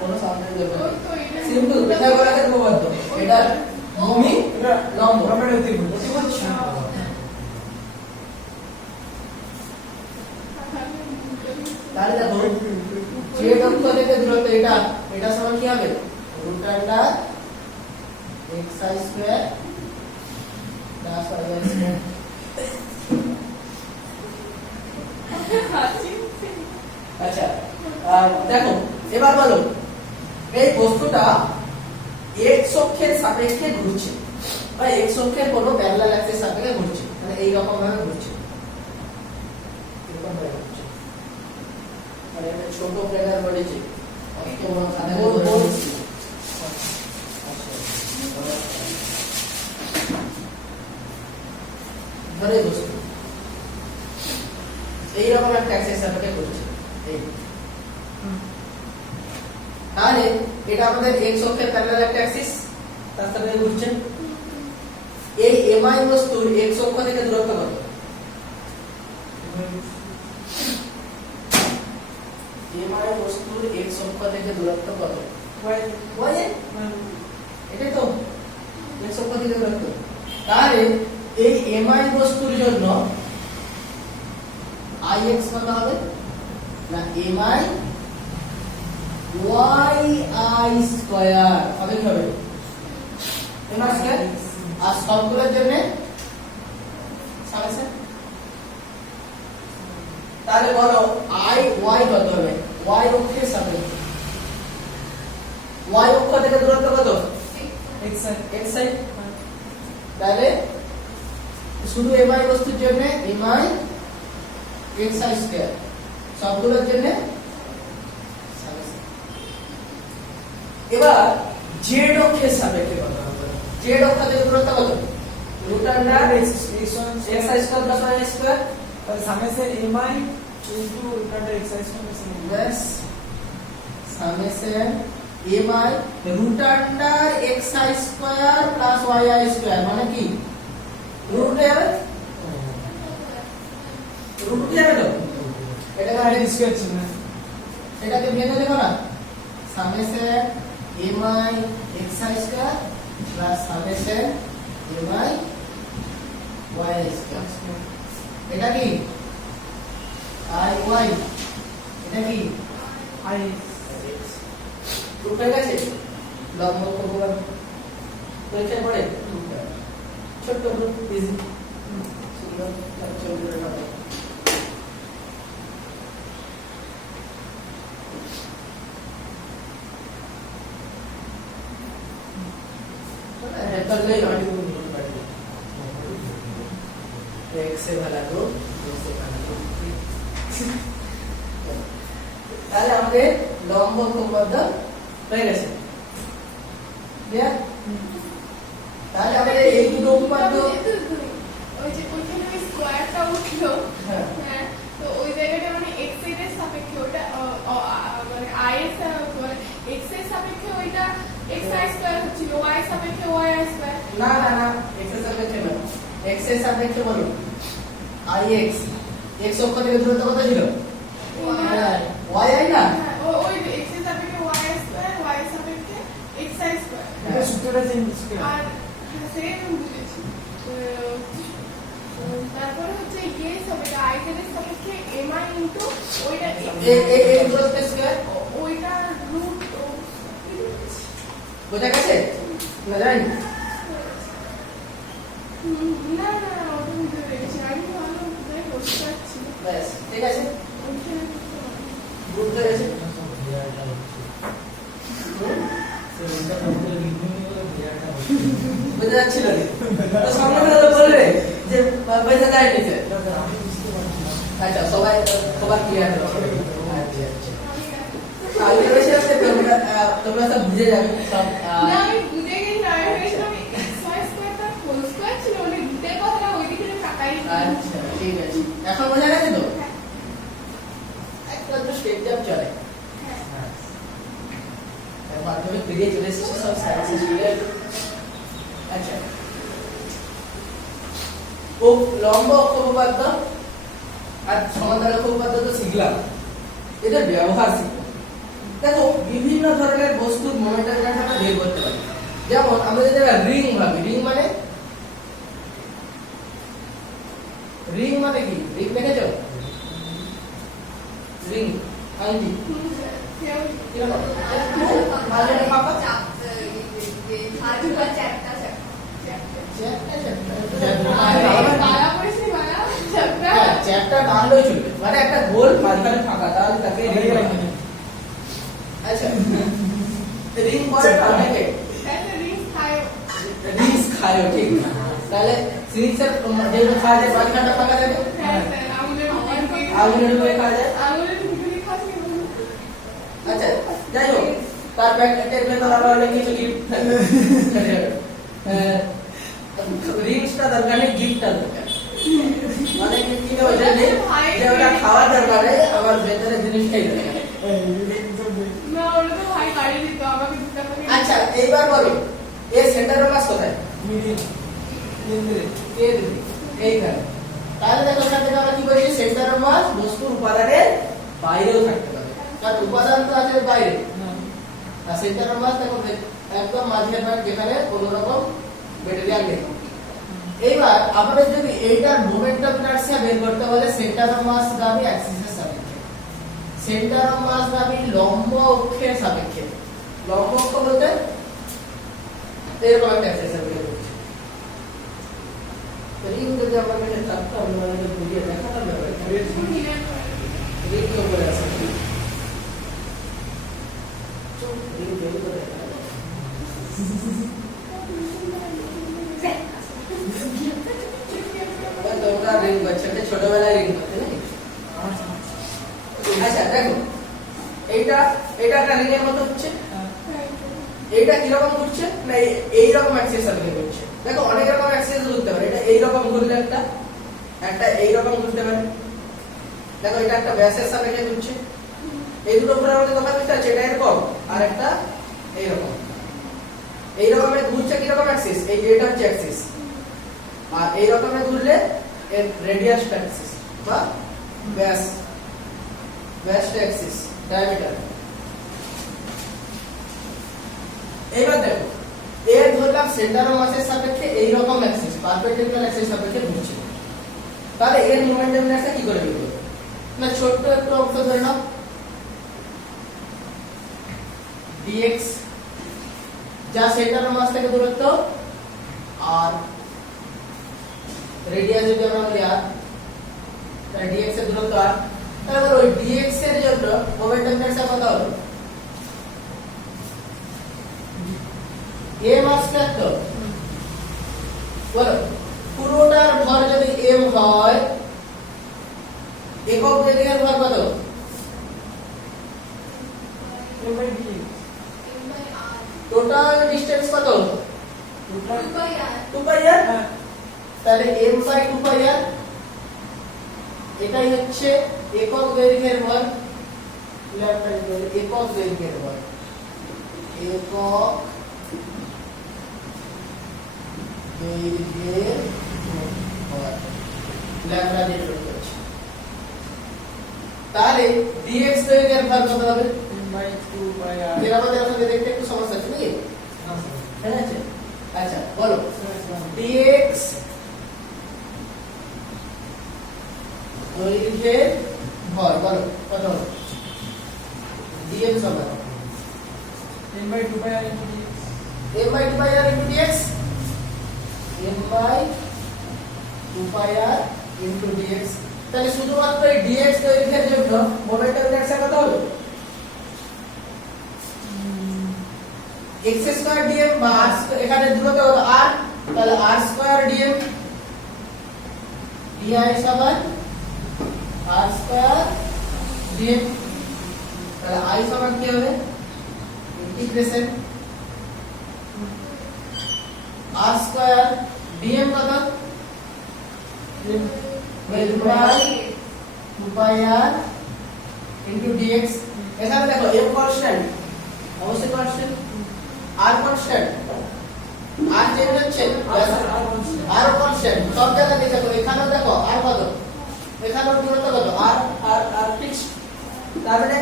কোনো সামনে দেবে না, ওই তো এটা সিম্পল পিথাগোরাসের উপপাদ্য। এটা ভূমি এটা লম্ব, আমরা অতিভুজ। তাহলে দেখো জেড অক্ষ থেকে দূরত্ব এটা, এটা সমান কি হবে? Root under x i square plus y i square. আচ্ছা দেখো এবার বলো এই বস্তুটা এক্স অক্ষের সাপেক্ষে ঘুরছে বা এক্স অক্ষের কোনো প্যারালাল অ্যাক্সিস সাপেক্ষে ঘুরছে, মানে এই রকম ভাবে ঘুরছে, এরকম ভাবে ঘুরছে। মানে একটা ছোট প্লেনার বলেছে অত বড় খাতায় বলছি। ধরে বস্তু এইরকম একটা অ্যাক্সিস সাপেক্ষে ঘুরছে, এই তাহলে এটা আমাদের এক্স অক্ষের প্যারালাল একটা অ্যাক্সিস, তার সাথে ঘুরছে। এই এমআই বস্তুর এক্স অক্ষ থেকে দূরত্ব কত? এমআই বস্তুর এক্স অক্ষ থেকে দূরত্ব কত? ওয়াই এটাই তো এক্স অক্ষ থেকে দূরত্ব। তাহলে এই এমআই বস্তুর জন্য আই এক্স কত হবে? না এমআই ওয়াই আই স্কয়ার হবে, কি হবে? MI square. আর সবগুলোর জন্য সামেশন। তাহলে বলো আই ওয়াই কত হবে? ওয়াই অক্ষের সাপেক্ষে ওয়াই অক্ষ থেকে দূরত্ব কত? X I. তাহলে শুধু এমআই বস্তুর জন্য এমআই এক্স আই স্কয়ার, সবগুলোর জন্য সামেশন। এবার জেড অক্ষের সাপেক্ষে কত হবে? জেড অক্ষ থেকে দূরত্ব কত? Root under x i square plus y i square. তাহলে summation m i into root under x i square ব্যাস summation m i root under x i square plus y i square, মানে কি রুট যাবে, রুট যাবে তো এটাকে আই স্কয়ার ছিল না, এটাকে ভেঙে দেব না, summation MI x i square plus summation MI y i square. এটা কি আই ওয়াই, এটা কি আই রুট হয়ে গেছে। লম্ব উপপাদ্য পরীক্ষায় পড়ে ছোট্ট রুট ইজি সুন্দর চলবে না। তাহলে एक से भला दो, दो से भला दो। তাহলে আমাদের লম্ব উপপাদ্য হয়ে গেছে, ক্লিয়ার? তাহলে আমাদের এই দুটো উপপাদ্য ওই যে ওইখানে ওই স্কয়ারটা উঠলো, হ্যাঁ হ্যাঁ, তো ওই জায়গাটা মানে x এর সাপেক্ষে ওটা মানে i এর মানে x এর সাপেক্ষে ওইটা x i স্কয়ার হচ্ছিল, y এর সাপেক্ষে y i স্কয়ার। না না না x এর সাপেক্ষে না, x এর সাপেক্ষে বলো ix, x অক্ষ থেকে দূরত্ব কত ছিল? y i না, হ্যাঁ, ওই x এর সাপেক্ষে y i স্কয়ার, y এর সাপেক্ষে x i স্কয়ার। এটা সূত্রটা চেঞ্জ করে আর হ্যাঁ, সেটাই আমি বুঝেছি। তারপরে হচ্ছে এই সাপেক্ষে i এর সাপেক্ষে mi ইনটু ওইটা এই দূরত্ব স্কয়ার ওইটা রুট বোঝা গেছে না? জানি না না ওটা বুঝতে পেরেছি, আমি ভালো বুঝতে পারছি না। ব্যাস ঠিক আছে, ওইখানে বুঝতে পারছি। বুঝতে গেছে। বোঝা যাচ্ছিল তো সামনে বলবে যে বোঝা যায় নিচে। আচ্ছা সবাই সবার ক্লিয়ার আগে বেশি আসছে, তোমরা সব বুঝে যাবে সব। না আমি বুঝে গেছি, আমি ভেবেছিলাম x স্কয়ারটা হোল স্কয়ার ছিল, মানে দুটের কথা ওইদিকে তাকাই। আচ্ছা ঠিক আছে, এখন বোঝা গেছে তো? একটা স্টেপ জাম্প চলে, হ্যাঁ মাধ্যমিক পেরিয়ে চলে এসেছে। সব সায়েন্স স্টুডেন্ট। আচ্ছা, ও লম্ব অক্ষ উপপাদ্য আর সমান্তরাল অক্ষ উপপাদ্য তো শিখলাম, এদের ব্যবহার শিখলাম। দেখো বিভিন্ন ধরনের বস্তুর মোমেন্টাম আমরা বের করতে পারি। যেমন আমরা যদি রিং ভাবি, রিং মানে কি? রিং দেখেছ? রিং আংটি কিরকম? মাঝখানে ফাঁকা? চ্যাপ্টার টানলেই চলবে, মানে একটা গোল মাঝখানে ফাঁকা, তাহলে তাকে রিং বলা হয়। আচ্ছা, রিং বলে অনেকে রিংস খায়, ঠিক না? তাহলে সিরিজের যেগুলো খাওয়া যায় মাঝখানটা ফাঁকা থাকে, আঙুলের উপরে খাওয়া যায়। আচ্ছা, যাই হোক, তার প্যাকেটের ভেতর আবার অনেক কিছু গিফট থাকে। রিংসটা দরকার নেই, গিফটটা দরকার। মানে কি হয়েছে যে ওটা খাওয়ার দরকার নেই, আবার ভেতরে জিনিসটাই দরকার। আচ্ছা, এইবার বলো এর সেন্টার অফ মাস কোথায়? এইখানে। তাহলে দেখো এখান থেকে আমরা কি বলছি, সেন্টার অফ মাস বস্তুর উপাদানের বাইরেও থাকতে পারে, কারণ উপাদান তো আছে বাইরে, আর সেন্টার অফ মাস দেখো একদম মাঝের ভাগ, যেখানে কোনো রকম মেটেরিয়াল নেই। এইবার আমাদের যদি এইটার মোমেন্ট অফ ইনার্সিয়া বের করতে হলে সেন্টার অফ মাস গামী অ্যাক্সিসের সাপেক্ষে, সেন্টার অফ মাস গামী লম্ব অক্ষের সাপেক্ষে। লম্ব অক্ষ বলতে এরকম একটা অ্যাক্সিস বের করছি। রিং যদি আমরা কাছে থাকতো, আমরা ঘুরিয়ে দেখাতাম ব্যাপারটা। রিং তো উপরে আছে, রিং বের করে তোমরা রিং বাচ্চাটা ছোটবেলায় রিং করতে নাকি? আচ্ছা দেখো, এইটা একটা রিং এর মতো হচ্ছে, এইটা কিরকম ঘুরছে না এইরকম অ্যাক্সিস সাপেক্ষে ঘুরছে। দেখো অনেক রকম অ্যাক্সিস ঘুরতে পারে, এটা এইরকম ঘুরলে একটা এইরকম ঘুরতে পারে। দেখো এটা একটা ব্যাসের সাপেক্ষে ঘুরছে, এই দুটো ঘোরার মধ্যে তফাৎ বুঝতে পারছো? এটা এরকম আর একটা এইরকম। এইরকমের ঘুরছে কিরকম অ্যাক্সিস, এই যে এটা হচ্ছে অ্যাক্সিস, আর এই রকমের ঘুরলে এর রেডিয়াস অ্যাক্সিস বা ব্যাস অ্যাক্সিস, ডায়ামিটার। এইবার দেখো এর ধরলাম সেন্টার অফ মাসের সাপেক্ষে এই রকম অ্যাক্সিস, পারপেন্ডিকুলার অ্যাক্সিস সাপেক্ষে ঘুরছে। তাহলে এর মোমেন্টাম ইনার্সিয়া কি করে বের করব? না ছোট্ট একটু অংশ ধরে নাও, dx যা সেন্টার অফ মাস থেকে দূরত্ব, আর রেডিয়াস যদি আমরা বলি r, তাহলে dx এর দূরত্ব r। তাহলে ওই dx এর জন্য মোমেন্টাম ইনার্সিয়া কত হবে? m r square. তো বলো পুরোটার ভর যদি m হয়, একক দৈর্ঘ্যের ভর কত? টোটাল ডিসটেন্স কত? 2 পাই r। তাহলে m বাই 2 পাই r, এটাই হচ্ছে একক দৈর্ঘ্যের ভর। একক দৈর্ঘ্যের ভর, একক দৈর্ঘ্যের ভর ল্যামডা দিয়ে প্রয়োগ করছি। তাহলে dx দৈর্ঘ্যের ভর কত হবে? m/2 পাই r। এর আমাদের আসলে দেখতে একটু সমস্যা আছে নাকি? হ্যাঁ আছে। আচ্ছা বলো dx দৈর্ঘ্যের ভর বলো কত হবে? dx সমান m/2 পাই r into dx, m/2 পাই r into dx, m/2 পাই r into dx। তাহলে শুধুমাত্র এই dx দৈর্ঘ্যের জন্য মোমেন্টাম ইনার্সিয়া কত হবে? x স্কয়ার dm বা r, এখানে দূরত্ব হলো r, তাহলে r স্কয়ার dm di সমান r স্কয়ার dm। তাহলে i সমান কি হবে? ইন্টিগ্রেশন r স্কয়ার dm কত? m/2 পাই r into dx। এখানে দেখো m কনস্ট্যান্ট, অবশ্যই কনস্ট্যান্ট, আর কনস্ট্যান্ট আর চেঞ্জ হচ্ছে আর কনস্ট্যান্ট সব জায়গায় দেখো এখানেও দেখো আর কত এখানেও দূরত্ব কত আর আর আর ফিক্সড তার মানে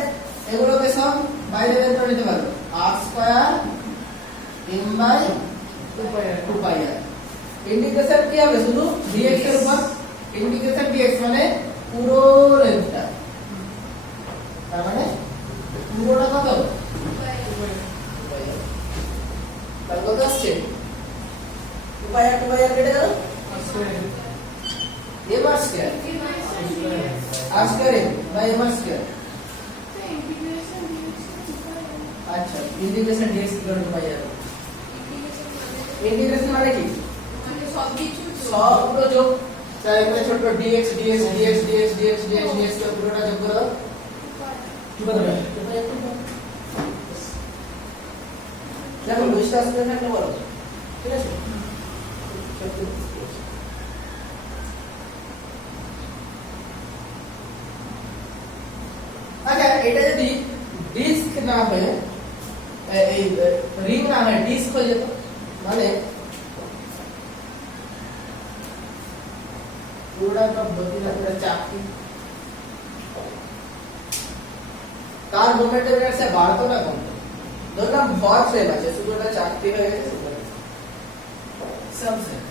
এগুলোকে সব বাইরে বের করে নিতে পারো r square m by 2 pi r integration কি হবে শুধু dx এর উপর ইন্টিগ্রেশন dx মানে পুরো লেন্থটা তার মানে পুরোটা কত তার কত আসছে 2 পাই r কেটে গেল m r square r square by m r square আচ্ছা integration dx equal to pi r integration মানে কি সবগুলো যোগ তাই এখানে ছোট dx dx dx dx dx dx dx কে পুরোটা যোগ করে দাও কি বলবে দেখো বুঝতে আসলে না কি বলো ঠিক আছে আচ্ছা এটা যদি ডিস্ক না হয় এই রিং না হয় ডিস্ক হয়ে যেত মানে পুরোটা সব বদিনা পুরো চাকতি তার মোমেন্টের কাছে বাড়তো না কম ধরলাম ভর সেম আছে শুধু ওটা চাকতি হয়ে গেছে সব সেম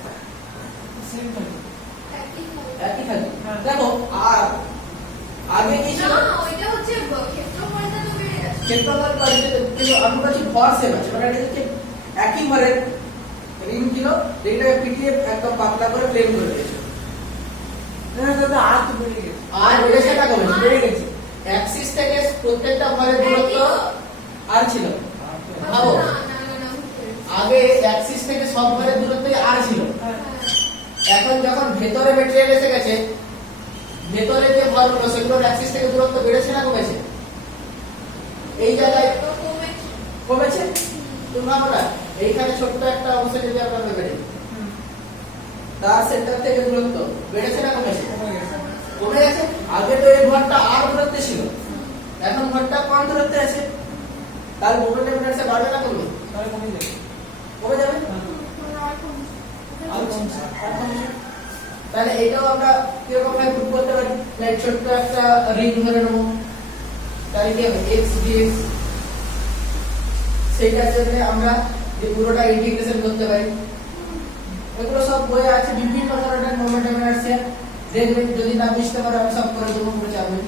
একই থাকে দেখো আর আগে কি ছিল না ওইটা হচ্ছে ক্ষেত্রফলটা তো বেড়ে যাচ্ছে ক্ষেত্রফল বাড়ছে কিন্তু আমি বলছি ভর সেম আছে মানে এটা হচ্ছে একই ভরের রিং ছিল রিংটাকে পিটিয়ে একদম পাতলা করে প্লেন করে দিয়েছে আর তো বেড়ে গেছে আর বেড়েছে না কমে বেড়ে গেছে অ্যাক্সিস থেকে প্রত্যেকটা ভরের দূরত্ব আর ছিল ভাবো আগে অ্যাক্সিস থেকে সব ভরের দূরত্ব আর ছিল এখন যখন ভেতরে ম্যাটেরিয়াল এসে গেছে ভেতরে যে ভরগুলো সেগুলোর অ্যাক্সিস থেকে দূরত্ব বেড়েছে না কমেছে এই জায়গায় কমেছে তুমি ভাবো না এইখানে ছোট্ট একটা অংশ যদি আমরা ভেবে নিই তার সেন্টার থেকে দূরত্ব বেড়েছে না কমেছে কমে গেছে আগে তো এই ভরটা আর দূরত্বে ছিল এখন ভরটা কম দূরত্বে আছে তার মোমেন্টাম ইনারশিয়া বাড়বে না কমবে তাহলে কমে যাবে কমে যাবে তাহলে এটাও আমরা কিরকম ভাবে প্রুভ করতে পারি লাইক ছোট্ট একটা রিং ধরে নেব তাহলে কি হবে x dx সেইটার জন্য আমরা এই পুরোটা ইন্টিগ্রেশন করতে পারি এগুলো সব বইয়ে আছে বিভিন্ন ধরনের মোমেন্টাম ইনারশিয়া দেখবেন যদি না বুঝতে পারো আমি সব করে দেবো পুরো চাপবে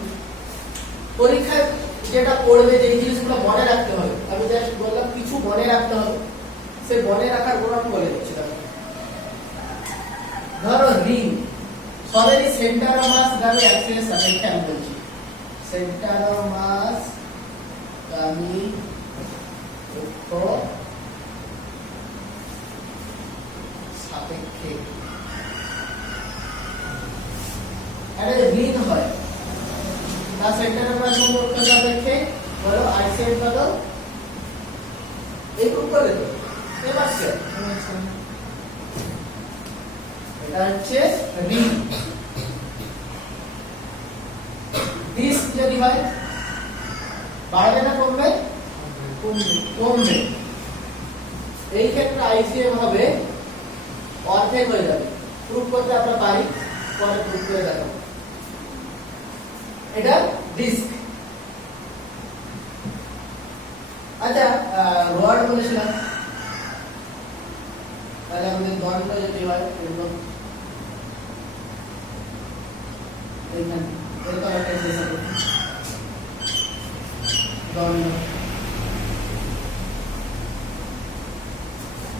পরীক্ষায় যেটা পড়বে যে জিনিসগুলো মনে রাখতে হবে আমি জাস্ট বললাম কিছু মনে রাখতে হবে সে মনে রাখার গুণ আমি বলে দিচ্ছি ধরো রিং সবেরই সেন্টার অফ মাস গামী অ্যাক্সিসের সাপেক্ষে আমি বলছি সেন্টার অফ মাস গামী সাপেক্ষে এটা যে রিং হয় তার সেন্টার অফ মাস অক্ষ সাপেক্ষে বলো আই সেট বলো এই প্রুফ করে তো এবার স্যার এটা হচ্ছে রিং ডিস্ক যদি হয় বাড়বে না কমবে কমবে এই ক্ষেত্রে আইসিএম হবে অর্ধেক হয়ে যাবে প্রুফ করতে আমরা পারি পরে প্রুফ করে দেখাবো এটা ডিস্ক আচ্ছা রড বলেছিলাম তাহলে আমাদের দণ্ড যদি হয় এরকম এইখানে এরকম একটা শেষ হবে দণ্ড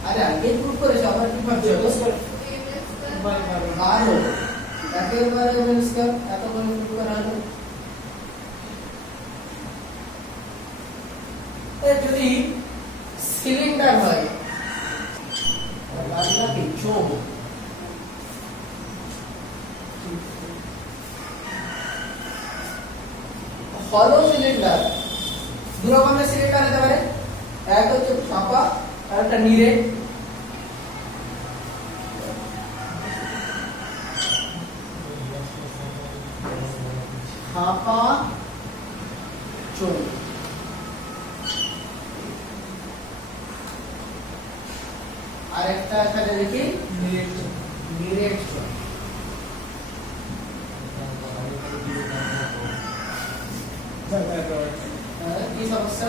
আরে আগে প্রুফ করেছো আমরা কি ভাবছো বারো একেবারে মিনিস্টার এত করে প্রুফ করা হলো যদি সিলিন্ডার হয় নাকি চোখ হলো সিলিন্ডার দু রকমের সিলিন্ডার হতে পারে এক হচ্ছে ফাঁপা আর একটা নিরে ফাঁপা চোখ আর একটা এখানে দেখি মিরেট চোঙ। কি সমস্যা?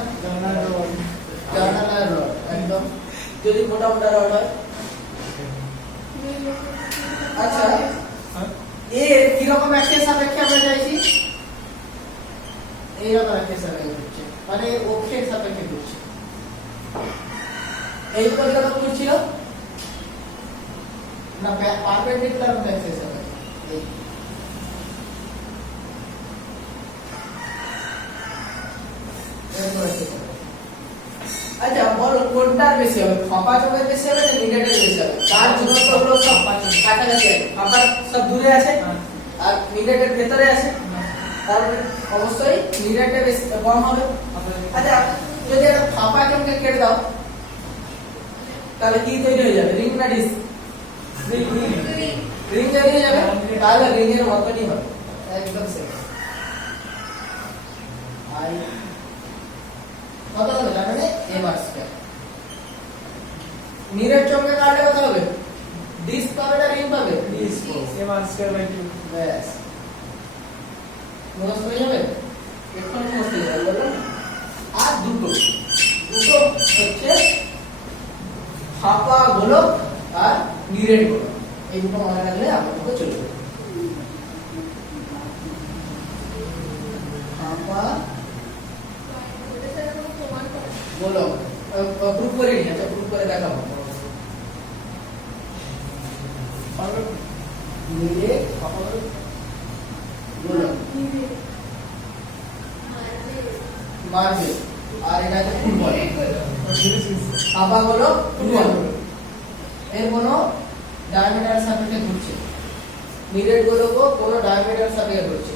জার্নাল রড একদম যদি মোটা মোটা রড হয়। আচ্ছা এর কি রকম অ্যাক্সেস সাপেক্ষে আমরা চাইছি? এই রকম অ্যাক্সেস সাপেক্ষে ঘুরছে, মানে অক্ষের সাপেক্ষে ঘুরছে। এই কোন রকম ঘুরছিল না পারপেন্ডিকুলার অ্যাক্সেস সাপেক্ষে। আচ্ছা বলো কোনটার বেশি হবে, ফাঁপা চোঙের বেশি হবে না মিরেটের বেশি হবে? তার দূরত্বগুলো সব কাছাকাছি আছে, ফাঁপা সব দূরে আছে আর মিরেটের ভেতরে আছে, তাহলে অবশ্যই মিরেটের বেশি কম হবে। আচ্ছা যদি একটা ফাঁপা চোঙকে কেটে দাও তাহলে কি তৈরি হয়ে যাবে? রিং না ডিস্ক? রিং তৈরি হয়ে যাবে, তাহলে রিং এর মতনই হবে একদম সেম। আই কত হবে জানেন? MR square. মিরেট চোঙকে কাটলে কত হবে? ডিস্ক পাবে না রিং পাবে? Disc MR square by 2। ব্যাস মুখস্থ হয়ে যাবে, এখন মুখস্থ হয়ে যাবে বললাম। আর দুটো হচ্ছে ফাঁপা গোলক আর মিরেট গোলক, এই দুটো মনে রাখলে আপনাদের চলবে। ফাঁপা গোলক প্রুফ করে নিয়ে, আচ্ছা প্রুফ করে দেখাবো। মিরেট ফাঁপা গোলক মার্বেল আর এটা হচ্ছে ফুটবল। ফাঁপা গোলক ফুটবল, এর কোনো ডায়ামিটার সাপেক্ষে ঘুরছে, মিরেট গোলকও কোনো ডায়ামিটার সাপেক্ষে ঘুরছে।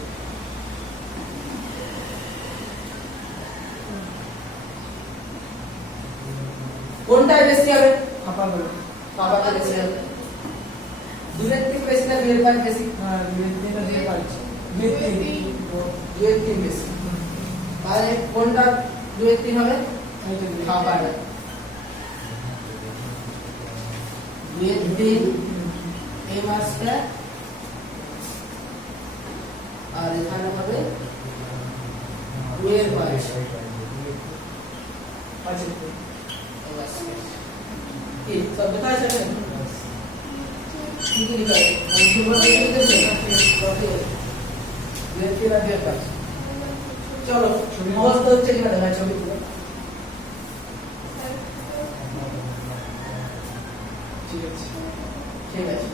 কোনটায় বেশি হবে? ফাঁপা বলে ফাঁপাটা বেশি হবে। দুয়ের তিন বেশি না দুয়ের পাঁচ বেশি? হ্যাঁ দুইটা দিয়ে পাচ্ছি দুয়ের তিন বেশি, তাহলে কোনটা দুয়ের তিন হবে? ফাঁপাটা দুয়ের তিন এমআর স্কয়ার, আর এখানে হবে দুয়ের পাঁচ এমআর স্কয়ার। কি সব দেখা আছে না? কি কি লিখা আছে? চলো মুখস্থ হচ্ছে কিনা দেখা ছবি তুলো। ঠিক আছে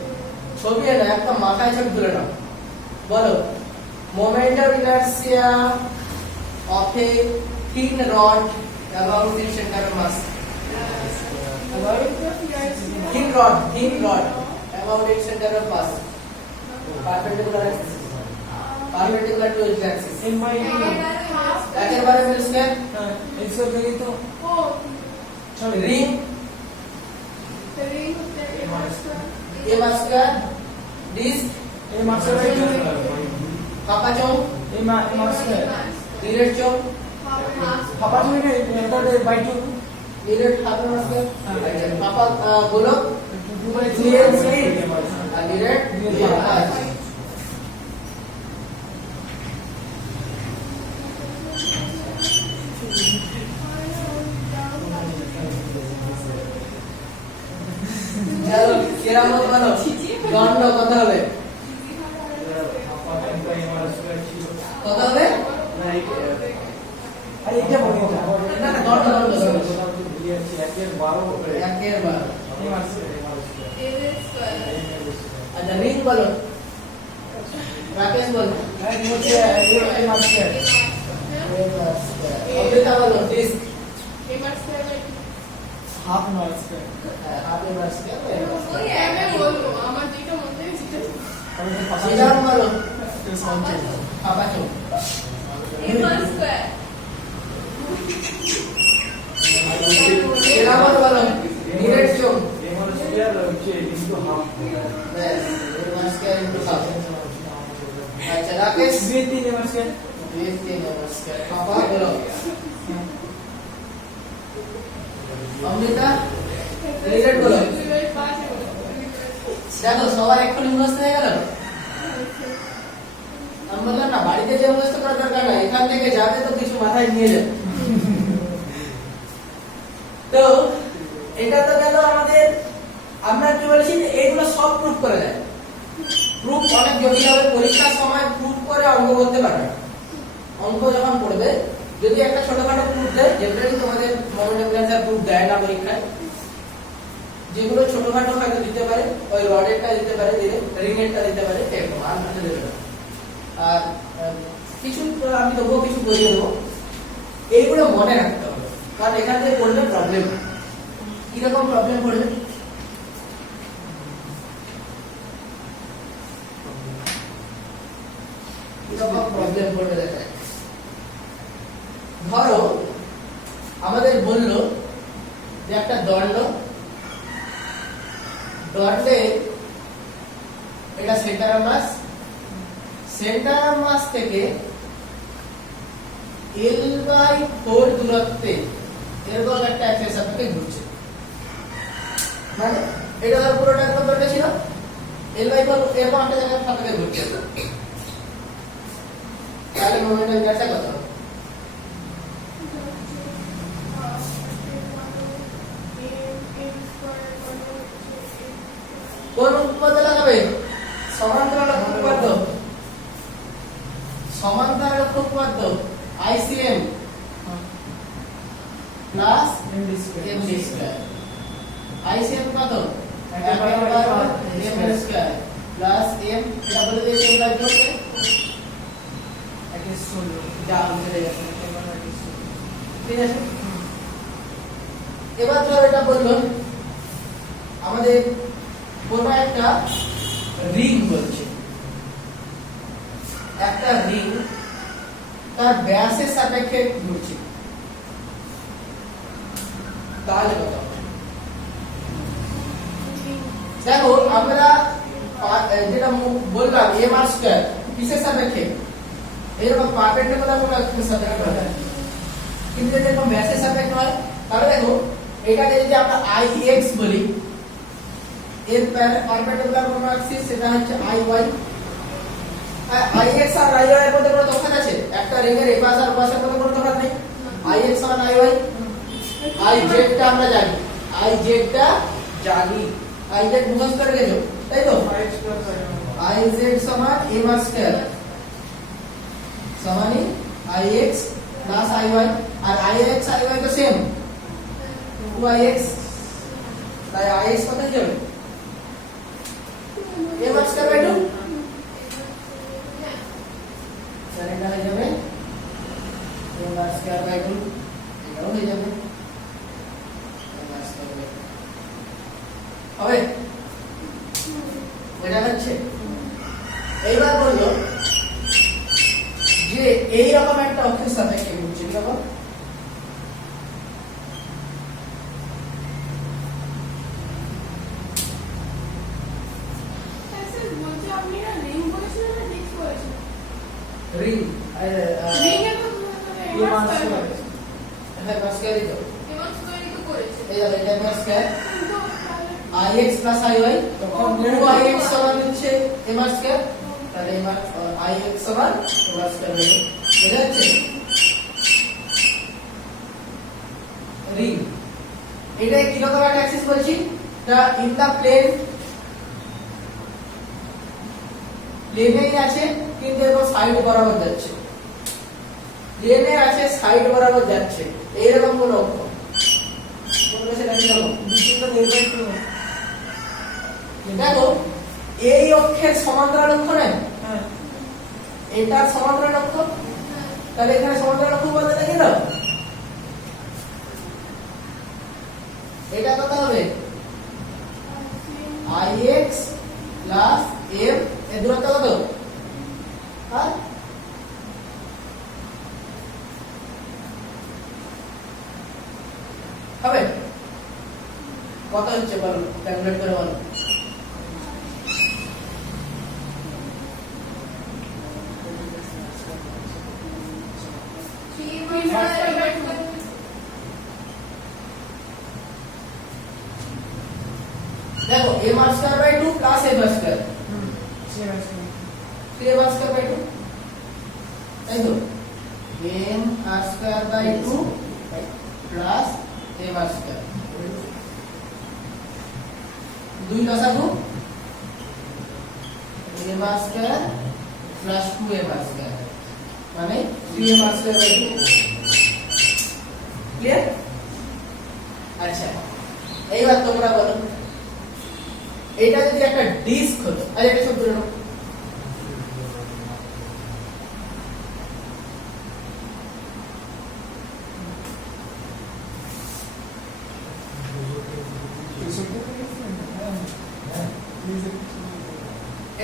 ছবি না একটা মাথায় ছবি তুলে নাও। বলো moment of inertia of A thin rod about its center of mass. Thin rod about its center of mass, perpendicular to its axis. M by একেবারে মিল স্কয়ার। এক্স এর জায়গায় তো ring MR square, disc M R square by 2 ফাঁপা চোঙ M R square muriate চোঙ ফাঁপা চুইনে এটা বাই 2 মিরেট হাফ এমআর স্কয়ার, ফাঁপা গোলক 2 বাই 3 এর 3 আর মিরেট 2 চলো কেরামত বলো দণ্ড কত হবে? কত হবে? আরে এটা বলি না না দণ্ড একের 12 একের বার। এম আর স্কয়ার আচ্ছা রিং বলো রাকেশ বলো। এই হচ্ছে এম আর স্কয়ার অমৃতা বলো disk half M R square half MR square. আমি শ্রীরাম বলো তো ফাঁপা চোঙ। কেরামত বলো মিরেট চোঙ। এম আর স্কয়ার হচ্ছে ইনটু হাফ ব্যাস এমআর স্কয়ার ইনটু হাফ। আচ্ছা রাকেশ দুই তিন M R square 2 MR square ফাঁপা বলো। অমৃতা মিরেট বলো দেখো সবার এক্ষুনি মুখস্থ হয়ে গেল। আমি বললাম না বাড়িতে যে মুখস্থ করার দরকার নাই, এখান থেকে যাবে তো কিছু মাথায় নিয়ে যাবে। তো এটা তো গেল আমাদের, আমরা কি বলেছি এগুলো সব প্রুফ করা যায়। প্রুফ অনেক জটিল হবে, পরীক্ষার সময় প্রুফ করে অঙ্ক করতে পারবে। অঙ্ক যখন পড়বে যদি একটা ছোটখাটো প্রুফ দেয়, জেনারেলি তোমাদের মোমেন্টাম ব্যালেন্সের প্রুফ দেয় না পরীক্ষায়, যেগুলো ছোটখাটো হয়তো দিতে পারে, ওই রডেরটা দিতে পারে, দিলে রিংয়েরটা দিতে পারে, এরকম আর কিছু দেবে না। আর কিছু আমি দেবো, কিছু বইয়ে দেবো, এইগুলো মনে রাখতে হবে, কারণ এখান থেকে পড়লে প্রবলেম। কিরকম প্রবলেম পড়বে? কিরকম প্রবলেম পড়বে দেখা যায়। ধরো আমাদের বললো যে একটা দণ্ড, দণ্ডে এটা centre of mass, centre of mass থেকে L/4 দূরত্বে এরকম একটা অ্যাক্সিস সাপেক্ষে ঘুরছে। মানে এটা ধর পুরোটা একদম দণ্ডে ছিল, L/4 এরকম একটা জায়গায় সাপেক্ষে ঘুরছে, তাহলে মোমেন্টাম ইনারশিয়া কত হবে? কোন উপপাদ্য লাগাবে? সমান্তরাল উপপাদ্য, সমান্তরাল উপপাদ্য ICM plus MD square. MD square. ICM কত? একটা পাওয়ার MD স্কয়ার প্লাস M, এটা বলে দিয়েছে এবার করতে একে 16 যা বুঝে গেছে। এবার একে 16। ঠিক আছে, এবার ধর এটা বললো আমাদের কোন একটা রিং বলছে, একটা রিং তার ব্যাসের সাপেক্ষে ঘুরছে, তাহলে কত হবে? দেখো আমরা যেটা বললাম m/2 কিসের সাপেক্ষে, এরকম পারপেন্ডিকুলার কোন অক্ষের সাপেক্ষে হয়, কিন্তু যদি এরকম ব্যাসের সাপেক্ষে হয় তাহলে দেখো এটাকে যদি আমরা IX বলি, এর পারপেন্ডিকুলার কোন অ্যাক্সিস সেটা হচ্ছে IY। IX আর IY এর মধ্যে কোনো তফাৎ আছে? একটা রিং এর এপাশ আর ওপাশের মধ্যে কোনো তফাৎ নেই। IX সমান IY। IZ টা আমরা জানি, IZ টা জানি, IZ মুখস্থ করে গেছো তাই তো? IZ সমান m/2 সমানই IX প্লাস IY, আর IX IY তো সেম 2IX, তাই IX কত হয়ে যাবে? m/2/2, তাহলে এটা হয়ে যাবে m/2/2, এটাও হয়ে যাবে m/2/2 হবে। বোঝা যাচ্ছে? এইবার বললো যে এইরকম একটা অক্ষের সাপেক্ষে ঘুরছে, কিরকম? রিং IX প্লাস IY, তখন 2IX সমান হচ্ছে m/2, তাহলে IX সমান m/2 হয়ে যাবে। বুঝা যাচ্ছে? রিং এটা কিরকম একটা অ্যাক্সিস বলছি, এটা ইন দা প্লেনেই আছে কিন্তু এরকম সাইড বরাবর যাচ্ছে, প্লেনে আছে সাইড বরাবর যাচ্ছে, এইরকম কোন অক্ষ বলবে সেটা কিরকম? দেখো এই অক্ষের সমান্তরাল অক্ষ নেই, এটা সমান্তরাল অক্ষ, তাহলে এখানে সমান্তরাল অক্ষ বলতে দেখি দাও, এটা কত হবে? IX প্লাস M, এর দূরত্ব কত? আর হবে কত হচ্ছে বলো, ক্যালকুলেট করে বলো। देखो a r square by 2 plus a r square same as me. फिर a r square by 2 তাই তো m r square by 2 plus a r square 2 লসাগু a r square plus 2 a r square মানে 3 a r square by 2 clear আচ্ছা এইবার তোমরা বলো এটা যদি একটা ডিস্ক হতো আর এটা শব্দ জানো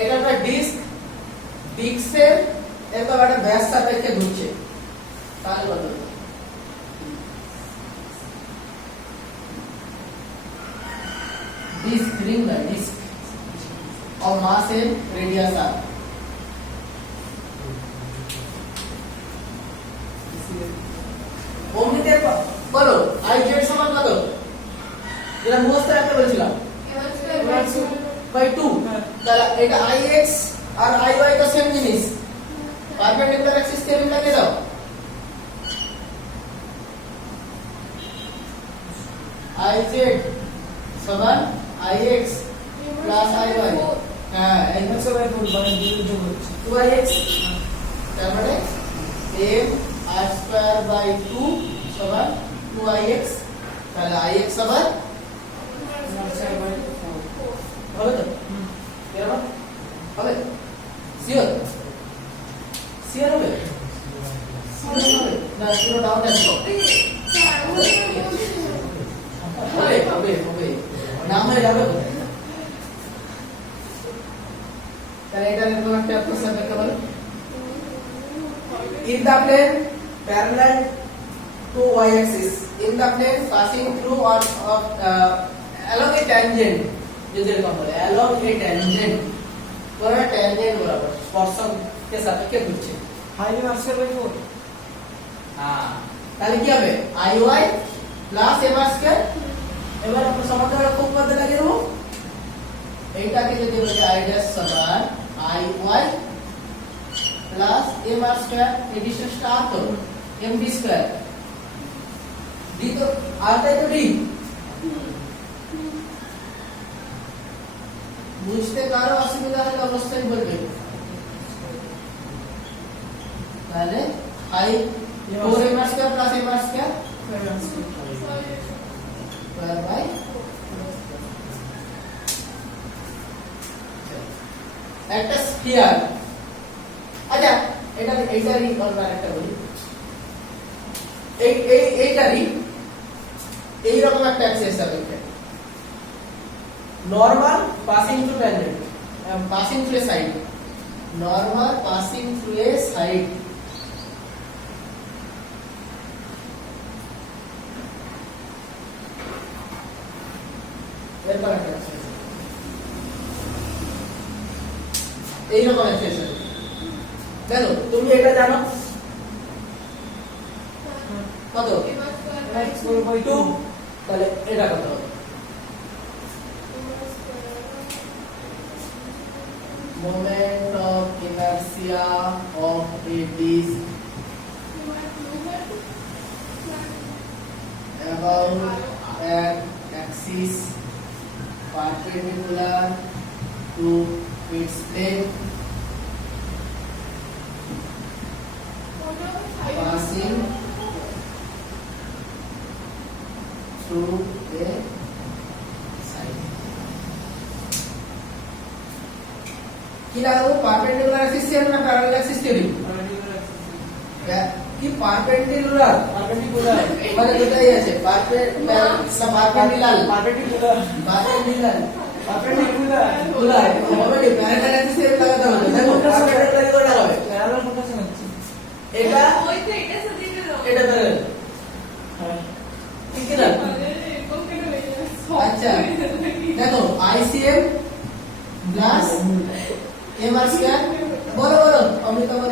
এটা একটা ডিস্ক ডিস্কের এরকম একটা ব্যাস সাপেক্ষে ঘুরছে তাহলে বলো डिस्क रिंग है डिस्क और मास है रेडियस आर ওমনিতে বলো আই জেড সমান কত যেটা মুখস্থ রাখতে বলেছিলাম বাই 2 তাহলে এটা আই এক্স আর আই ওয়াই তো সেম জিনিস পারপেন্ডিকুলার অ্যাক্সিস থিওরেম লাগিয়ে দাও আই জেড সমান ix plus iy হ্যাঁ এই X by 4 মানে দুটো যোগ হচ্ছে 2ix তার মানে m r square by 2 সমান 2ix তাহলে ix সমান হবে তো এরকম হবে শিওর শিওর হবে না শিওর ডাউন আছে হবে হবে হবে নাম হয়ে যাবে তাহলে এটা এরকম একটা প্রশ্ন দেখতে পারো in the plane parallel to y axis in the plane passing through or along a tangent যদি এরকম বলে along a tangent পুরো tangent বরাবর স্পর্শক के সাপেক্ষে ঘুরছে হাই আর স্কয়ার বাই 4 হ্যাঁ তাহলে কি হবে iy প্লাস m স্কয়ার এবার আমরা সমাধান খুব করতে লাগিয়ে দেবো এইটাকে যদি বলি i ড্যাশ সমান iy plus m r square এই ডিসটেন্সটা r তো m d স্কয়ার d তো r তাই তো d বুঝতে কারো অসুবিধা হলে অবশ্যই বলবে তাহলে i 4m r square plus m r square square by একটা স্ফিয়ার আচ্ছা এইটারই অন্য একটা বলি এইটারই এইরকম একটা অ্যাক্সিস সাপেক্ষে normal passing through tangent passing through a side normal passing through a side এরকম একটা অ্যাক্সিস এইরকম অ্যাক্সিস দেখো তুমি এটা জানো কত X by 2 তাহলে এটা কত হবে moment of inertia of a disk about an axis perpendicular to its plane passing through a side কি লাগাবো পারপেন্ডিকুলার অ্যাক্সিস থিওরি না প্যারালাল অ্যাক্সিস থিওরি কি পারপেন্ডিকুলার মানে দুটাই আছে পারপেন্ডিকুলার হবে প্যারালাল অ্যাক্সিস থিওরি লাগাতে হবে দেখো পারপেন্ডিকুলার করে লাগাবে প্যারালাল কোনটা হচ্ছে এটা ওই তো এটা সাথে দিলো এটা প্যারালাল হ্যাঁ ঠিক আছে আচ্ছা দেখো ICM প্লাস MR স্কয়ার বলো বলো অমৃতা বলো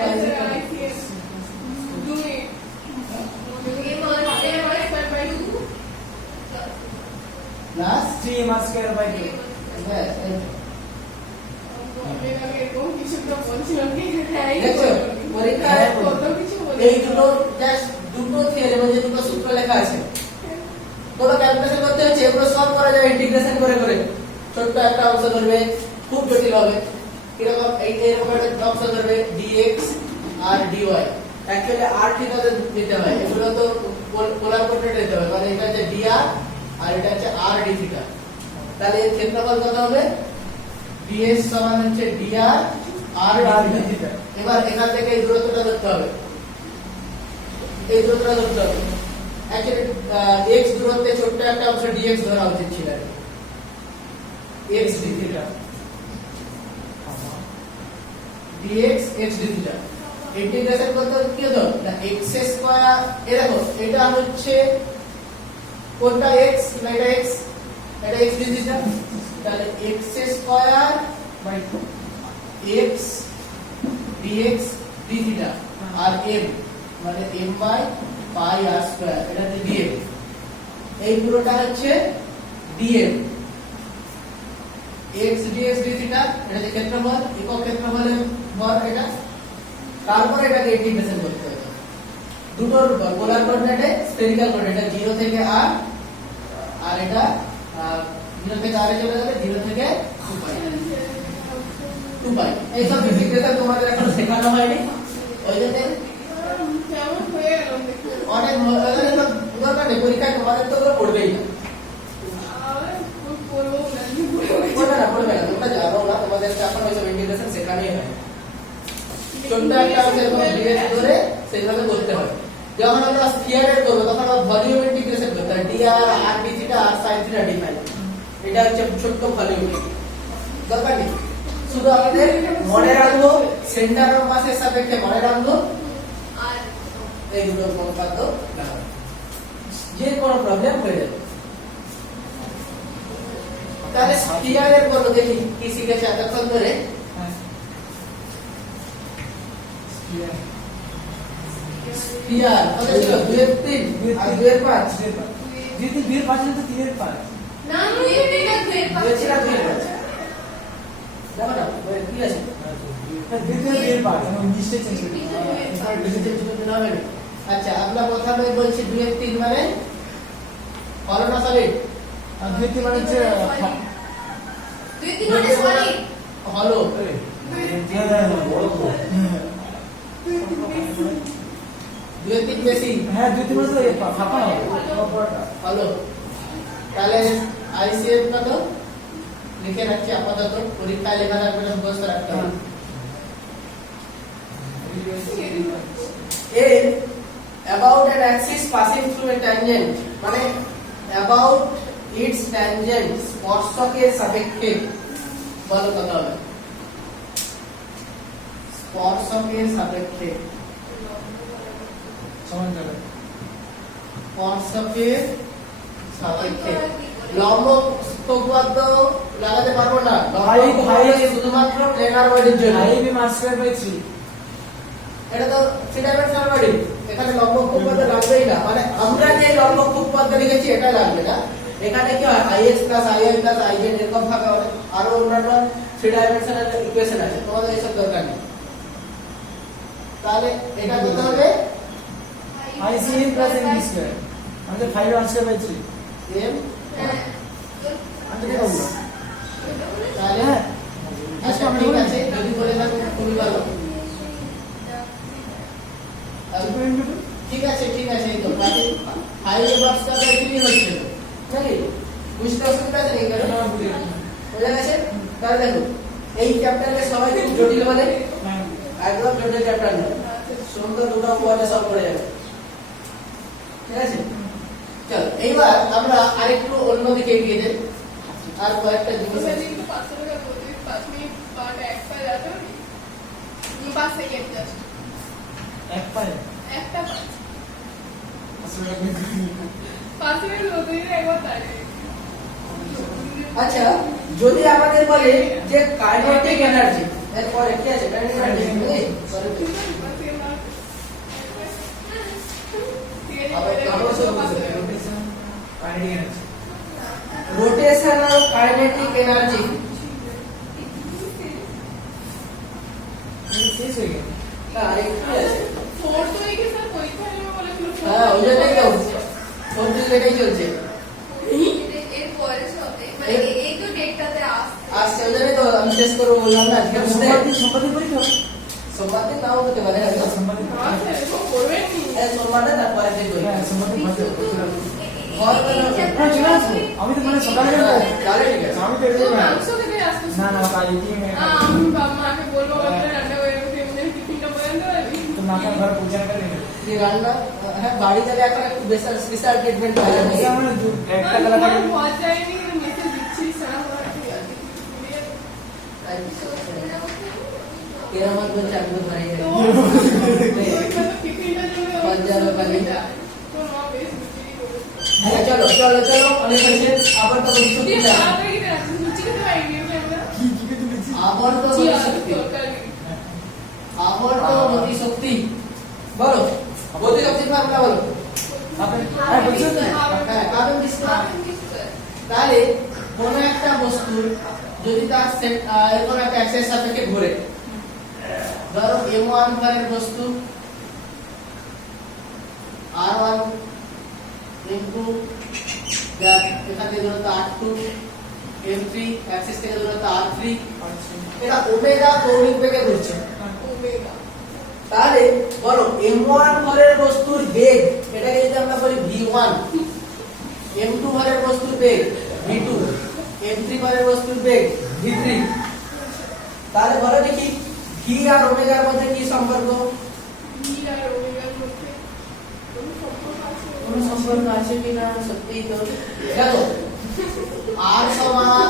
প্লাস 3m² by 2 ব্যাস এই তো। আমি আগে এরকম কিছু তো বলছিলাম কি হ্যাঁ দেখছো পরীক্ষায় কত কিছু বলে এই দুটো জাস্ট দুটো থিওরেম যে দুটো সূত্র লেখা আছে কোনো ক্যালকুলেশন করতে হচ্ছে এগুলো সব করা যাবে ইন্টিগ্রেশন করে করে ছোট্ট একটা অংশ ধরবে খুব জটিল হবে কিরকম এইরকম একটা অংশ ধরবে dx আর dy অ্যাকচুয়ালি r থিটা দিতে হয় এগুলো তো পোলার কোঅর্ডিনেট দিতে হবে মানে এটা হচ্ছে dr আর এটা হচ্ছে r d থিটা তাহলে এর ক্ষেত্রফল কত হবে ds সমান হচ্ছে dr r d থিটা এবার এখান থেকে এই দূরত্বটা ধরতে হবে এই দূরত্বটা ধরতে হবে অ্যাকচুয়ালি x দূরত্বে ছোট্ট একটা অংশ dx ধরা উচিত ছিল x d theta dx x d theta integration করতে কি হতো না x স্কয়ার এ দেখো এটা হচ্ছে কোনটা x না এটা x এটা x d থিটা তাহলে x square by x dx d theta আর m মানে m by pi r square এটা হচ্ছে dm এই পুরোটা হচ্ছে dm x dx d theta এটা হচ্ছে ক্ষেত্রফল একক ক্ষেত্রফলের ভর এটা তারপর এটাকে ইন্টিগ্রেশন করতে হবে দুটোর পোলার কোঅর্ডিনেটে স্ফেরিক্যাল কোঅর্ডিনেট এটা 0 থেকে r আর এটা 0 থেকে r এ চলে যাবে 0 থেকে 2 পাই এই সব ইন্টিগ্রেশন তোমাদের এখন শেখানো হয়নি ওই জন্য কেমন হয়ে গেল দেখো অনেক দরকার নেই পরীক্ষায় তোমাদের তো ওগুলো পড়বেই না আর পড়বো না পড়বে না তোমরা জানো না তোমাদেরকে এখন ওই সব ইন্টিগ্রেশন শেখানোই হয় ছোট্ট একটা অংশ এরকম ডিরেক্ট করে সেইভাবে করতে হয় যখন আমরা স্ফিয়ারের করব তখন আমরা ভলিউম ইন্টিগ্রেশন করতে হয় dr r d theta r sin theta d phi এটা হচ্ছে ছোট্ট ভলিউম দরকার নেই শুধু আমাদের মনে রাখবো সেন্টার অফ মাসের সাপেক্ষে মনে রাখবো আর এই দুটো অনুপাত লাগাবো যে কোনো প্রবলেম হয়ে যাবে তাহলে স্ফিয়ারের করব দেখি কি শিখেছে এতক্ষণ ধরে স্ফিয়ার কত ছিল 2 এর 3 আর 2 এর 5 2 এর 5 তো 3 এর 5 না দুই থেকে দুই পাঁচ দুই ছিল 2 এর 5 দেখো না ওই কি আছে 2 এর 5 আমি ইংলিশে চেঞ্জ করি এবার ডিজিটাল চিত্র না হবে আচ্ছা আমরা প্রথমে বলছি 2 এর 3 মানে হলো না সলিড আর 2 এর 3 মানে হচ্ছে দুই তিন মানে সলিড হলো দুই এর 3 বেশি হ্যাঁ 2 3 মানে তো ফাঁকা হবে হলো তাহলে আইসিএম কত লিখে রাখছি আপাতত পরীক্ষায় লেখা থাকবে না মুখস্থ রাখতে হবে a about an axis passing through a tangent মানে about its tangent স্পর্শকের সাপেক্ষে বলো কত হবে স্পর্শকের সাপেক্ষে সমান যাবে স্পর্শকের সাপেক্ষে লম্ব উপপাদ্য লাগাতে পারবো না লম্ব উপপাদ্য শুধুমাত্র প্লেনার বডির জন্য i b r2/3 এটা তো থ্রি ডাইমেনশনাল বডি এখানে লম্ব উপপাদ্য লাগবেই না মানে আমরা যে লম্ব উপপাদ্য লিখেছি এটা লাগবে না এখানে কি হয় ix i y i z এরকম ভাবে আরো অন্যান্য থ্রি ডাইমেনশনাল ইকুয়েশন আছে তোমাদের এসব দরকার নেই তাহলে এটা কত হবে ICM plus MD2 আমাদের 5 r2/3 m আমি কি বলবো তাহলে আচ্ছা ঠিক আছে যদি বলে থাকো খুবই ভালো ঠিক আছে এই তো বাকি হাইওয়ে বাসটা কি হচ্ছে নাকি বুঝতে অসুবিধা আছে নাকি কারণ বোঝা গেছে তাহলে দেখো এই চ্যাপ্টারে সবাই খুব জটিল বলে একদম জটিল চ্যাপ্টার না সুন্দর দুটো পড়ে সলভ করে যাবে ঠিক আছে চলো এইবার আমরা আরেকটু অন্যদিকে এগিয়ে যাই আর কয়েকটা জিনিস ওটা আছে কিন্তু 500 টাকা প্রতি 5 মিনিট পার এক পায় যাবে না 5 সেকেন্ড জাস্ট এক পায় একটা পাঁচ আসলে 5 মিনিট হতে একবার তাই আচ্ছা যদি আমাদের বলে যে কাইনেটিক এনার্জি এরপরে কি আছে kinetic energy rotational kinetic energy শেষ হয়ে গেল না একটু আছে फोर तो एक सर कोई था नहीं मैं बोला क्यों হ্যাঁ ওই জন্যই তো ফোর দিন এটাই চলছে এর পরে হবে মানে এই তো ডেটটাতে আসছে আসছে ওই জন্যই তো আমি শেষ করবো বললাম না আজকে বুঝতে সম্পাদিত পরীক্ষা সোমবার দিন নাও হতে পারে হয়তো সম্পাদিত हाँ सर वो करवे नहीं এই সোমবারে তারপরে দিন করি হ্যাঁ সম্পাদিত কিন্তু ঘর এই বানানো। chapter চলে আসবো আমি তো মানে সকালে যাবো তাহলে ঠিক আছে আমি তো तो এরকম না मांस को कितने आस्ते না না কাল কি মে हम बाबा के बोलो अपने रंडा हुए थे मुझे टिफिन का बयान दो अभी তো মাকে ঘর পূজা করে নেবে যে রান্না হ্যাঁ বাড়ি যাবে এখন একটু বেশি স্পেশাল ট্রিটমেন্ট পাওয়া যাবে এটা মানে একটা কালা हाँ থাকে बहुत जाएगी तो मैसेज दिच्छी सारा हुआ এরা আমার বলছে আমি তো ধরে तो टिफिन का जो पंजाब का भी। तो वहाँ बेस হ্যাঁ চলো চলো চলো অনেক আছে আবার তো বলি ये সত্যি बात है कि नीचे कितने आएंगे कैमरा কি কি কে তুমি আবার তো जी বলি हाँ সত্যি तो कर আবার তো গতি শক্তি বলো গতি শক্তি ফর্মুলা বলো আপনি আরে বলছেন না হ্যাঁ কারণ ডিসপ্লে তাহলে কোন একটা বস্তু যদি তার এরকম একটা অ্যাক্সেস সাপেক্ষে ঘুরে ধরো m1 ঘরের বস্তু r1 m2 যা এখান থেকে দূরত্ব r2 m3 অ্যাক্সেস থেকে দূরত্ব r3 এটা ওমেগা কৌণিক বেগে ঘুরছে ओमेगा তাহলে বলো m1 ঘরের বস্তুর বেগ এটাকে যদি আমরা বলি v1 m2 ঘরের বস্তুর বেগ v2 m3 ঘরের বস্তুর বেগ v3 তাহলে বলো দেখি v আর ওমেগার মধ্যে কি সম্পর্ক जी और ओमेगा होते तो संपर्क আছে কোন সম্পর্ক আছে কিনা সত্যিই তো দেখো r সমান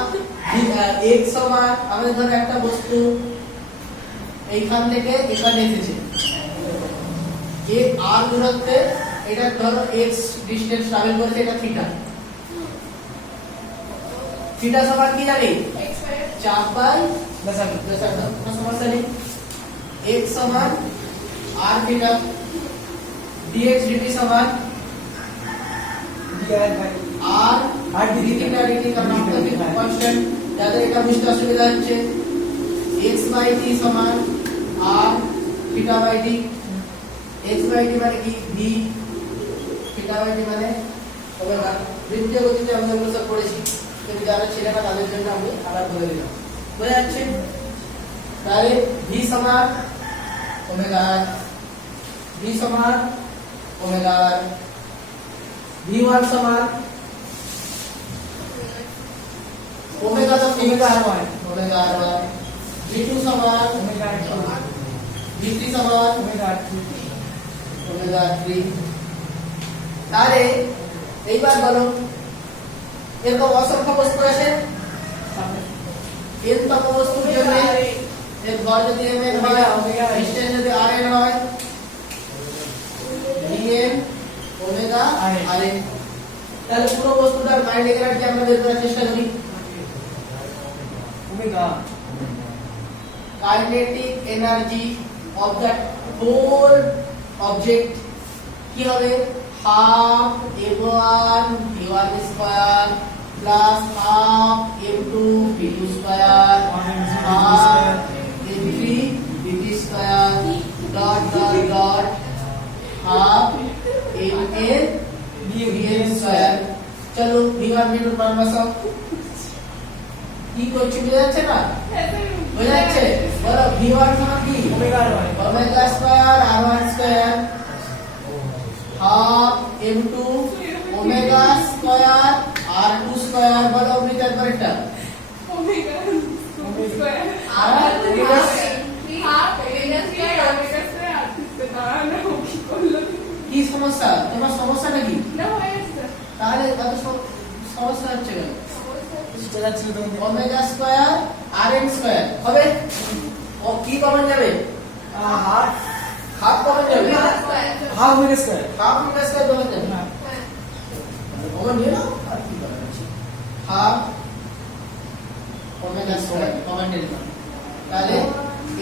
x সমান আমাদের ধরো একটা বস্তু এইখান থেকে এখানে এসেছে এ r দূরত্বে এটা ধরো x ডিসটেন্স ট্রাভেল করেছে এটা থিটা থিটা সমান কি জানি x स्क्वायर চাপ বাই দশামি ব্যাসার্ধ কোনো সমস্যা নেই x সমান r থিটা dx dt সমান ডিআই বাই r আর d dt থিটা dt का नाम तो कांस्टेंट যাদের এটা বুঝতে অসুবিধা হচ্ছে x বাই t সমান r theta by d x by d মানে কি d থিটা বাই d মানে ওমেগা বৃত্তীয় গতিতে আমরা এগুলো সব পড়েছি কিন্তু যারা ছিল না তাদের জন্য আমি আবার বলে দিলাম বোঝা যাচ্ছে তাহলে v সমান ওমেগা v সমান ওমেগা v1 সমান ওমেগা তো omega r1 omega r1 v2 সমান ওমেগা r2 v3 সমান ওমেগা r3 ওমেগা 3 তাহলে এইবার বলো এরকম অসংখ্য বস্তু আছে n তম বস্তুর জন্য এর ভর যদি mn হয় ওমেগা ডিসটেন্স যদি rn হয় vn ওমেগা rn তাহলে পুরো বস্তুটার কাইনেটিক এনার্জি আমরা বের করার চেষ্টা করি omega kinetic energy of that whole object কি হবে half m1 v1 square plus half m2 v2 square half m3 v3 square dot dot dot half mn vn square চলো v1 v2 মান বসাও কি করছি বোঝা যাচ্ছে না ऐसे বোঝা যাচ্ছে বলো v1 সমান কি omega r1 omega square r1 square half m2 omega square r2 square বলো আপনি একবার এটা ओमेगा स्क्वायर আর omega half omega square omega square आर्टिस्ट ना ना কি করলো কি সমস্যা তোমার সমস্যাটা কি না হয়েছে তাহলে কত সমস্যা হচ্ছে কেন সেটা ছিল তো ওমেগা স্কয়ার rn স্কয়ার হবে ও কি কমন যাবে হাফ হাফ কমন যাবে half omega square half omega square common যাবে কমন নিয়ে নাও আর কি করার আছে হাফ ওমেগা স্কয়ার কমন নিয়ে নাও তাহলে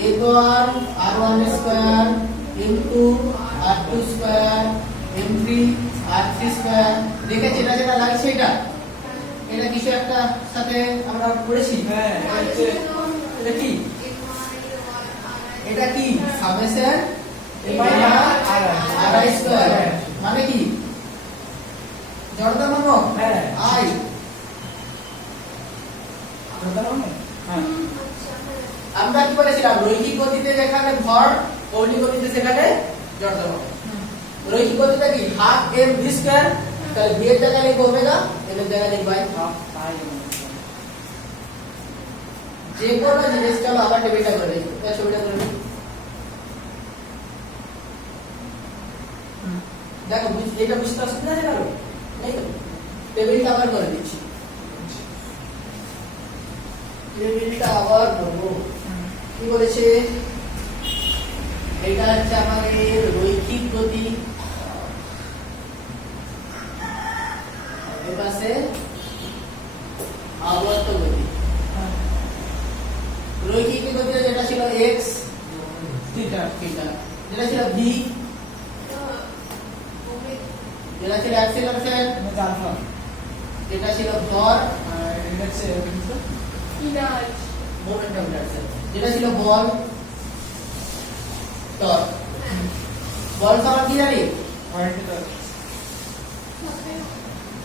a1 r1 square into r2 square m3 r3 square দেখে যেটা যেটা লাগছে এটা এটা কিছু একটা সাথে আমরা পড়েছি হ্যাঁ এটা কি এটা কি সামেশন আর স্কয়ার মানে কি জড়তা মানক হ্যাঁ আই হ্যাঁ আমরা কি বলেছিলাম রৈখিক গতিতে যেখানে ভর কৌণিক গতিতে সেখানে জড়তা মানক রৈখিক গতিতে কি হাফ এম ভি স্কয়ার তাহলে ভি এর জায়গায় লিখব ওমেগা এম এর জায়গায় লিখব আই যে কোনো জিনিস চলো আবার টেবিলটা করে দেখি এটা ছবিটা করে দেখি দেখো এটা বুঝতে অসুবিধা আছে কারো নেই তো টেবিলটা আবার করে দিচ্ছি টেবিলটা আবার করবো কি বলেছে এটা হচ্ছে আমাদের রৈখিক গতি এর পাশে আবর্ত গতি রৈখিক গতিতে যেটা ছিল x থিটা থিটা যেটা ছিল v যেটা ছিল অ্যাক্সিলারেশন আলফা যেটা ছিল ভর এটা হচ্ছে ইনার্জ মোমেন্টাম ডাইরেকশন যেটা ছিল বল টর্ক বল সমান কি জানি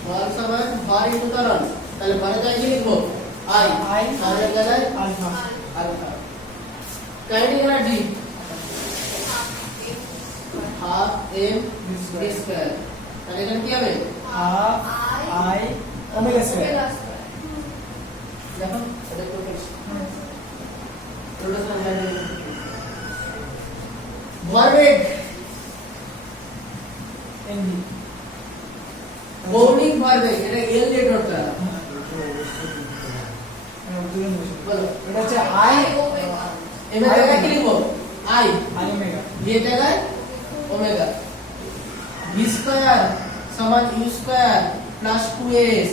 বল সমান ভর ইনটু ত্বরণ তাহলে ভরের জায়গায় কি লিখবো আই I ভরের জায়গায় alpha alpha kinetic energy half M V square তাহলে এখানে কি হবে হাফ আই ওমেগা স্কয়ার দেখো এটা করতে রোটেশন লাইন ভরবেগ এনভি কৌণিক ভরবেগ এটা এল দিয়ে ধরতে হবে বলো এটা হচ্ছে আই এম এর জায়গায় কি লিখবো আই আই ওমেগা ভি এর জায়গায় ওমেগা ভি স্কয়ার সমান ইউ স্কয়ার প্লাস 2s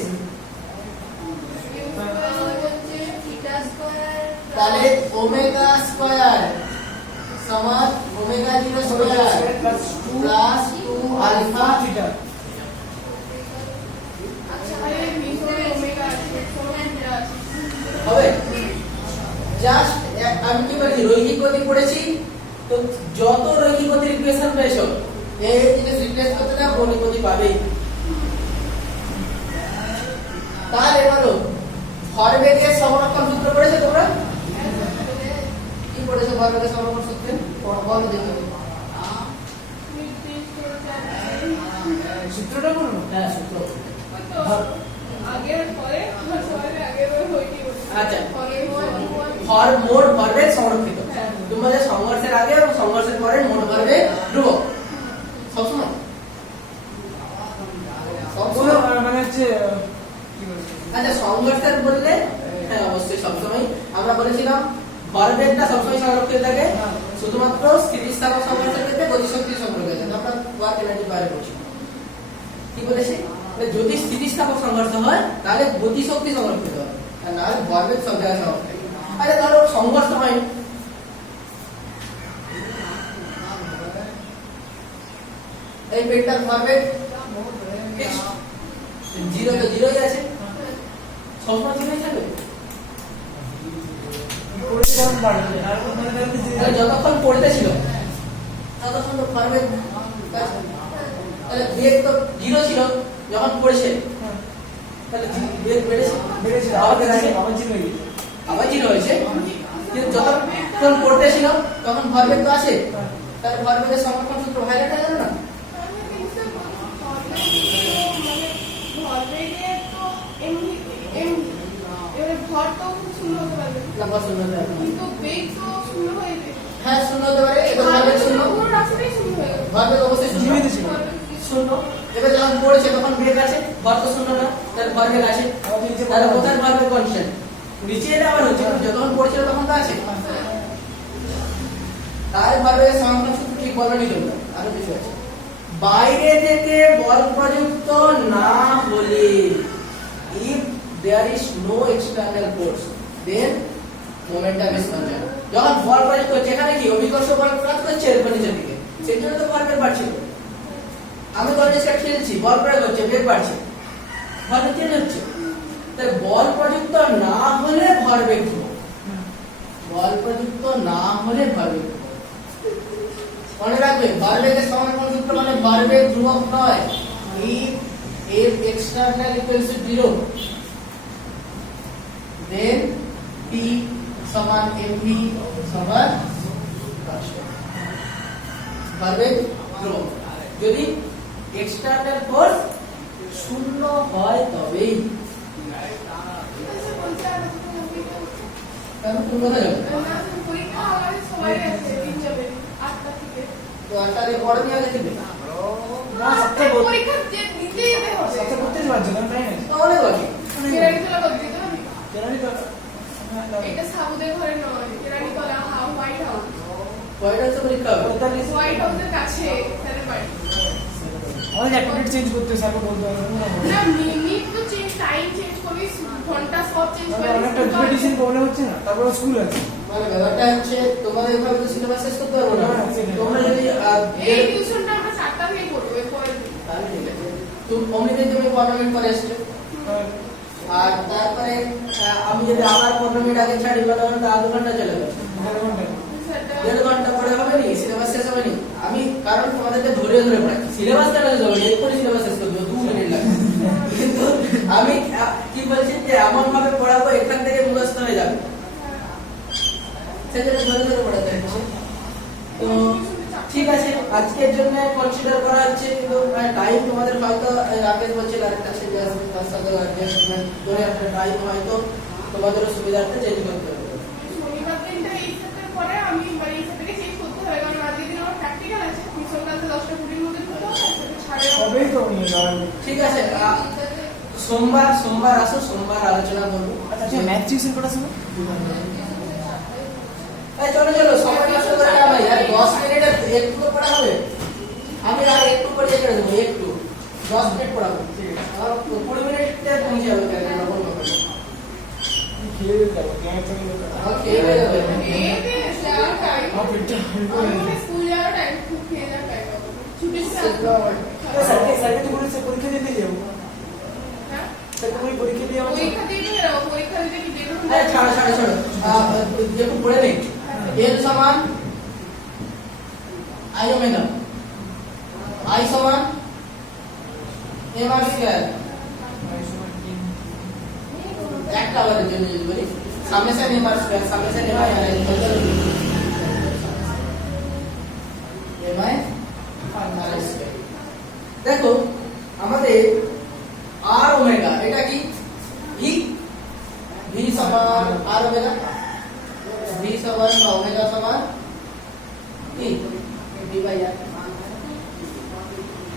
তাহলে ওমেগা স্কয়ার সমান omega 0 square plus 2 alpha theta আরে ভিতরে ওমেগা আছে সোমেন্দ্র আছে হবে জাস্ট আমি কি বলি রৈখিক গতি পড়েছি তো যত রৈখিক গতির ইকুয়েশন পেয়েছো এই জিনিস রিপ্লেস করতে না কৌণিক গতি পাবেই তাহলে বলো ভরবেগের সংরক্ষণ সূত্র পড়েছো তোমরা কি পড়েছো ভরবেগের সংরক্ষণ সূত্রে বলো দেখো নির্দিষ্ট সূত্রটা বলুন হ্যাঁ সূত্র আগের পরে সবাই আগের হইনি আচ্ছা পরে মোট ভরবেগ সংরক্ষিত তোমাদের সংঘর্ষের আগে এবং সংঘর্ষের পরে মোট ভরবেগ ধ্রুবক সবসময় সবসময় মানে হচ্ছে কি বলছে আচ্ছা সংঘর্ষের বললে হ্যাঁ অবশ্যই সবসময় আমরা বলেছিলাম ভরবেগটা সবসময় সংরক্ষিত থাকে শুধুমাত্র স্থিতিস্থাপক সংঘর্ষের ক্ষেত্রে গতিশক্তির সংরক্ষিত থাকে আমরা ওয়ার্ক এনার্জি বাইরে করছি কি বলেছি যদি স্থিতিস্থাপক সংঘর্ষ হয় তাহলে গতিশক্তি সংরক্ষিত হয় আর না হলে ভরবেগ সব জায়গায় সংরক্ষিত আচ্ছা ধরো সংঘর্ষ হয় এই পেটটার ভরবেগ জিরো তো জিরোই আছে সবসময় জিরোই থাকবে তাহলে যতক্ষণ পড়তেছিল ততক্ষণ তো ভরবেগ তাহলে বেগ তো জিরো ছিল যখন পড়েছে তাহলে বেগ বেড়েছে আবার জিরো হয়েছে কিন্তু যতক্ষণ পড়তেছিল তখন ভরবেগ তো আসে তাহলে ভরবেগের সংরক্ষণ সূত্র ভাইলেট হয়ে গেল না ভর তো শূন্য হতে পারবে লম্বা শূন্য হতে পারে। কিন্তু বেগ তো শূন্য হয়ে যাবে হ্যাঁ শূন্য হতে পারে এবার ভরবেগ শূন্য পুরো রাস্তাটাই শূন্য হয়ে যাবে ভরবেগ অবশ্যই শূন্য শূন্য এবার যখন পড়েছে তখন বেগ আছে ভর তো শূন্য না তাহলে ভরবেগ আছে তাহলে কোথায় ভরবেগ কনস্ট্যান্ট নিচে এলে আবার হচ্ছে কিন্তু যখন পড়েছিল তখন তো আছে তাই ভরবেগের সংরক্ষণ সূত্র ঠিক বলনি তোমরা আরো কিছু আছে বাইরে থেকে বল প্রযুক্ত না হলে if there is no external force then momentum is conserved যখন বল প্রযুক্ত হচ্ছে এখানে কি অভিকর্ষ বল প্রয়োগ করছে এর উপর নিচের দিকে সেই জন্য তো ভরবেগ বাড়ছে আমি কলেজে খেলছি বল প্রয়োগ হচ্ছে বেগ বাড়ছে ভরবেগ চেঞ্জ হচ্ছে তাহলে বল প্রযুক্ত না হলে ভরবেগ ধ্রুবক, বল প্রযুক্ত না হলে ভরবেগ ধ্রুবক। মনে রাখবে ভরবেগের সমানুপাতিক সূত্র মানে ভরবেগ ধ্রুবক নয়। If external equals to 0 then P সমান mv সমান ভরবেগ ধ্রুবক। যদি এক্সটার্নাল ফোর্স শূন্য হয় তবেই আচ্ছা, বলতে আর কোনো অসুবিধা হচ্ছে? তাহলে কোন কথা যাবে না, পরীক্ষা আমাদের সবাই আছে, দিন যাবে 8টা থেকে। তো আটারে পড়ে নিয়ে দেখবে না সবটা বলতে পরীক্ষা যে দিতে যেতে হবে। সবটা করতে পারছো না তাই না তাহলে বাকি কেরানীতলা করতে তো না। জানি তো এটা সাবুদের ঘরে নয়, কেরানীতলা হোয়াইট হাউস। কয়টা হচ্ছে পরীক্ষা হবে? হোয়াইট হাউসের কাছে স্যারের বাড়ি। আমাদের অ্যাটিটিউড চেঞ্জ করতে স্যারকে বলতে হবে না, মিনিট তো চেঞ্জ, টাইম চেঞ্জ করবি, ঘন্টা সব চেঞ্জ করবি। অনেকটা ডিউরেশন প্রবলেম হচ্ছে না, তারপর স্কুল আছে। মানে ব্যাপারটা হচ্ছে তোমাদের এভাবে তো সিলেবাস শেষ করতে পারবো না। না, সেটাই। তোমরা যদি এই টিউশনটা আমরা 4টা থেকে করবো, পরের দিন। তাহলে ঠিক আছে। তুমি অমনিতে তুমি 15 মিনিট পরে আসছো, আর তারপরে আমি যদি আবার 15 মিনিট আগে ছাড়ি তাহলে আধ ঘন্টা চলে যাবে। স্যারটা- 1.5 ঘন্টা পরে হবে নি, সিলেবাস শেষ হবে নি। আমি কারণ তোমাদেরকে ধরে ধরে পড়াচ্ছি, সিলেবাস কেন শেষ হবে? এরপরে সিলেবাস শেষ করবো, 2 মিনিট লাগবে। কিন্তু আমি কি বলছি যে এমন ভাবে পড়াবো এখান থেকে মুখস্থ হয়ে যাবে, সেজন্য ধরে ধরে পড়াতে হচ্ছে। তো ঠিক আছে, আজকের জন্য কনসিডার করা হচ্ছে, কিন্তু টাইম তোমাদের হয়তো রাকেশ বলছে আরেকটা ছেলে আসবে তার সাথে অ্যাডজাস্টমেন্ট করে একটা টাইম হয়তো তোমাদের সুবিধার্থে চেঞ্জ করতে হবে। শনিবার দিনটা এই সেপ্টের পরে আমি মানে এই সেপ্টেকে চেঞ্জ করতে হবে, কারণ আজকের দিন আমার প্র্যাকটিক্যাল আছে। সকালে 10টা 20 মধ্যে করতে হবে, সাড়ে সবই তো ঠিক আছে, সোমবার আসো, সোমবার আলোচনা করবো। আচ্ছা ম্যাথ টিউশন করার সময় চলো চলো, সময় নষ্ট করে না ভাই, আর 10 মিনিট একটু তো পড়া হবে। আমি আর একটু পড়িয়ে ছেড়ে দেবো, একটু 10 মিনিট পড়াবো, আর 20 মিনিটে পৌঁছে যাবে। কেন রকম ব্যাপার খেয়ে যাবো ক্লাস থেকে খেয়ে হয়ে যাবে। এই যে যাওয়ার টাইম, আমার পেটটা আমাদের স্কুল যাওয়ার টাইম, খুব খেয়ে যাওয়ার টাইম, ছুটি স্যারকে তো বলেছে পরীক্ষা দিতে যাবো, হ্যাঁ, স্যারকে বলি পরীক্ষা দিয়ে আমার পরীক্ষা দিয়ে বেরো, পরীক্ষা দিতে কি বেরোনো আরে ছাড়ো ছাড়ো ছাড়ো, যেটুকু পড়ে নেই। এল সমান আই ওমেগা, আই সমান এম আর স্কয়ার। একটা বারের জন্য যদি বলি summation M R square, summation M I R M I R square. দেখো আমাদের আর ওমেগা এটা কি ভি, ভি সমান আর ওমেগা, ভি সমান ওমেগা সমান কি ভি বাই আর।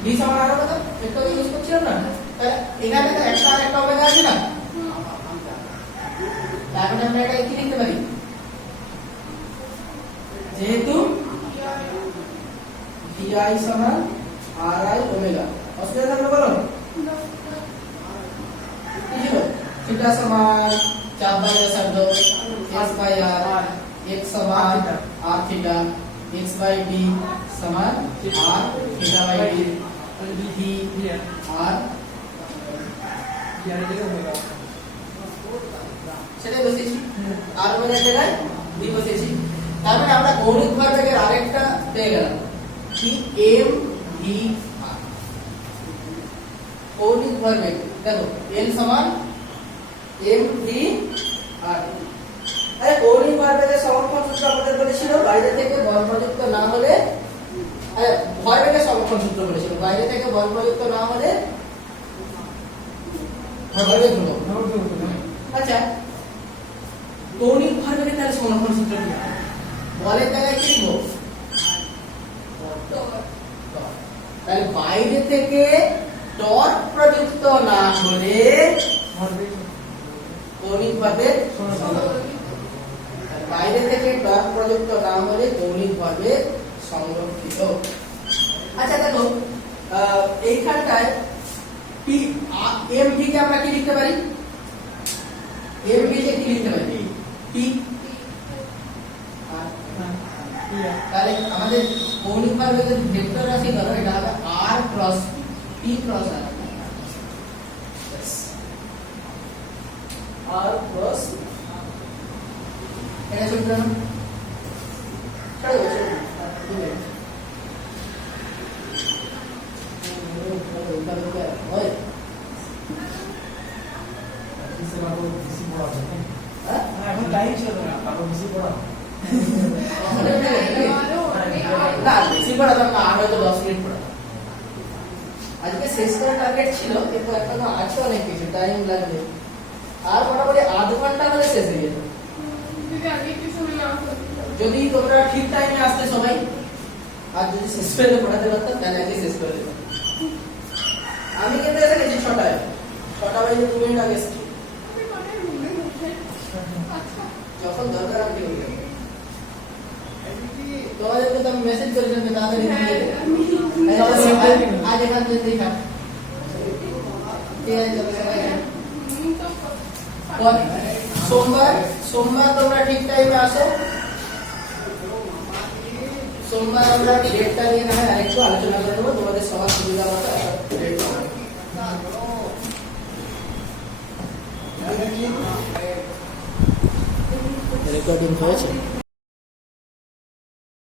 ভি সমান আর ওমেগা এটা ইউজ করছিলাম না, তাহলে এখানে তো একটা আর একটা ওমেগা আছে না, তাহলে আমরা এটা কি লিখতে পারি? যেহেতু ভি আই সমান আর আই ওমেগা, অসুবিধা থাকলে বলো। थीटा समान चाप बाय शब्द x बाय r, x समान r theta, x by d समान r theta by d, d r সেটাই বসেছি, আর ওমেগা জায়গায় d বসেছি। তার মানে আমরা কৌণিক ভরবেগের আরেকটা পেয়ে গেলাম কি m v r। কৌণিক ভরবেগ দেখো l সমান m v r। আরে কৌণিক ভরবেগের সমক্ষণ সূত্র আমাদের বলেছিল বাইরে থেকে বল প্রযুক্ত না হলে, আরে ভরবেগের সমক্ষণ সূত্র বলেছিল বাইরে থেকে বল প্রযুক্ত না হলে ভরবেগ ধ্রুবক। আচ্ছা কৌণিক ভরবেগের তাহলে সমক্ষণ সূত্র কি হবে? বলের জায়গায় কি লিখব? তাহলে বাইরে থেকে টর্ক প্রযুক্ত না হলে কৌণিক ভরবেগ, বাইরে থেকে টর্ক প্রযুক্ত না হলে কৌণিক ভরবেগ সংরক্ষিত। আচ্ছা দেখো এইখানটায় পি এম ভি কে আমরা কি লিখতে পারি? এম ভি কে কি লিখতে পারি? পি। তাহলে আমাদের কৌণিক ভরবেগের ভেক্টর রাশি ধরো এটা হবে r cross p cross r। এটা ছুটবে না ছাড়ো ছাড়ো 2 মিনিট ওই किसी बार को किसी पढ़ा सकते हैं হ্যাঁ हाँ এখন টাইম ছিল না তারপর কিसी পড়া না বেশি পড়াতাম না আর হয়তো 10 মিনিট পড়াতাম আজকে শেষ করার টার্গেট ছিল কিন্তু এখনো আছে অনেক কিছু টাইম লাগবে আর মোটামুটি আধ ঘন্টা হলে শেষ হয়ে যেত যদি আগে একটু সময় না হতো যদি তোমরা ঠিক টাইমে আসতে সবাই আর যদি শেষ করে পড়াতে পারতাম তাহলে আগে শেষ করে দিতাম আমি কিন্তু এসে গেছি 6টায় 6টা বাজে 2 মিনিট আগে এসেছি আপনি কটায় ঘুমে উঠেন আচ্ছা যখন দরকার আমি উঠে যাবো তোমাদেরকে তো আমি মেসেজ করেছিলাম যে তাড়াতাড়ি হ্যাঁ উঠে যেতে। আমি আজ এখান থেকে দেখা ঠিক আছে চলো সবাই যাই। তো সোমবার সোমবার তোমরা ঠিক টাইমে আসো সোমবার আমরা ডেটটা নিয়ে না হয় আরেকটু আলোচনা করে নেবো তোমাদের সবার সুবিধা মতো ডেট রেকর্ডিং হয়েছে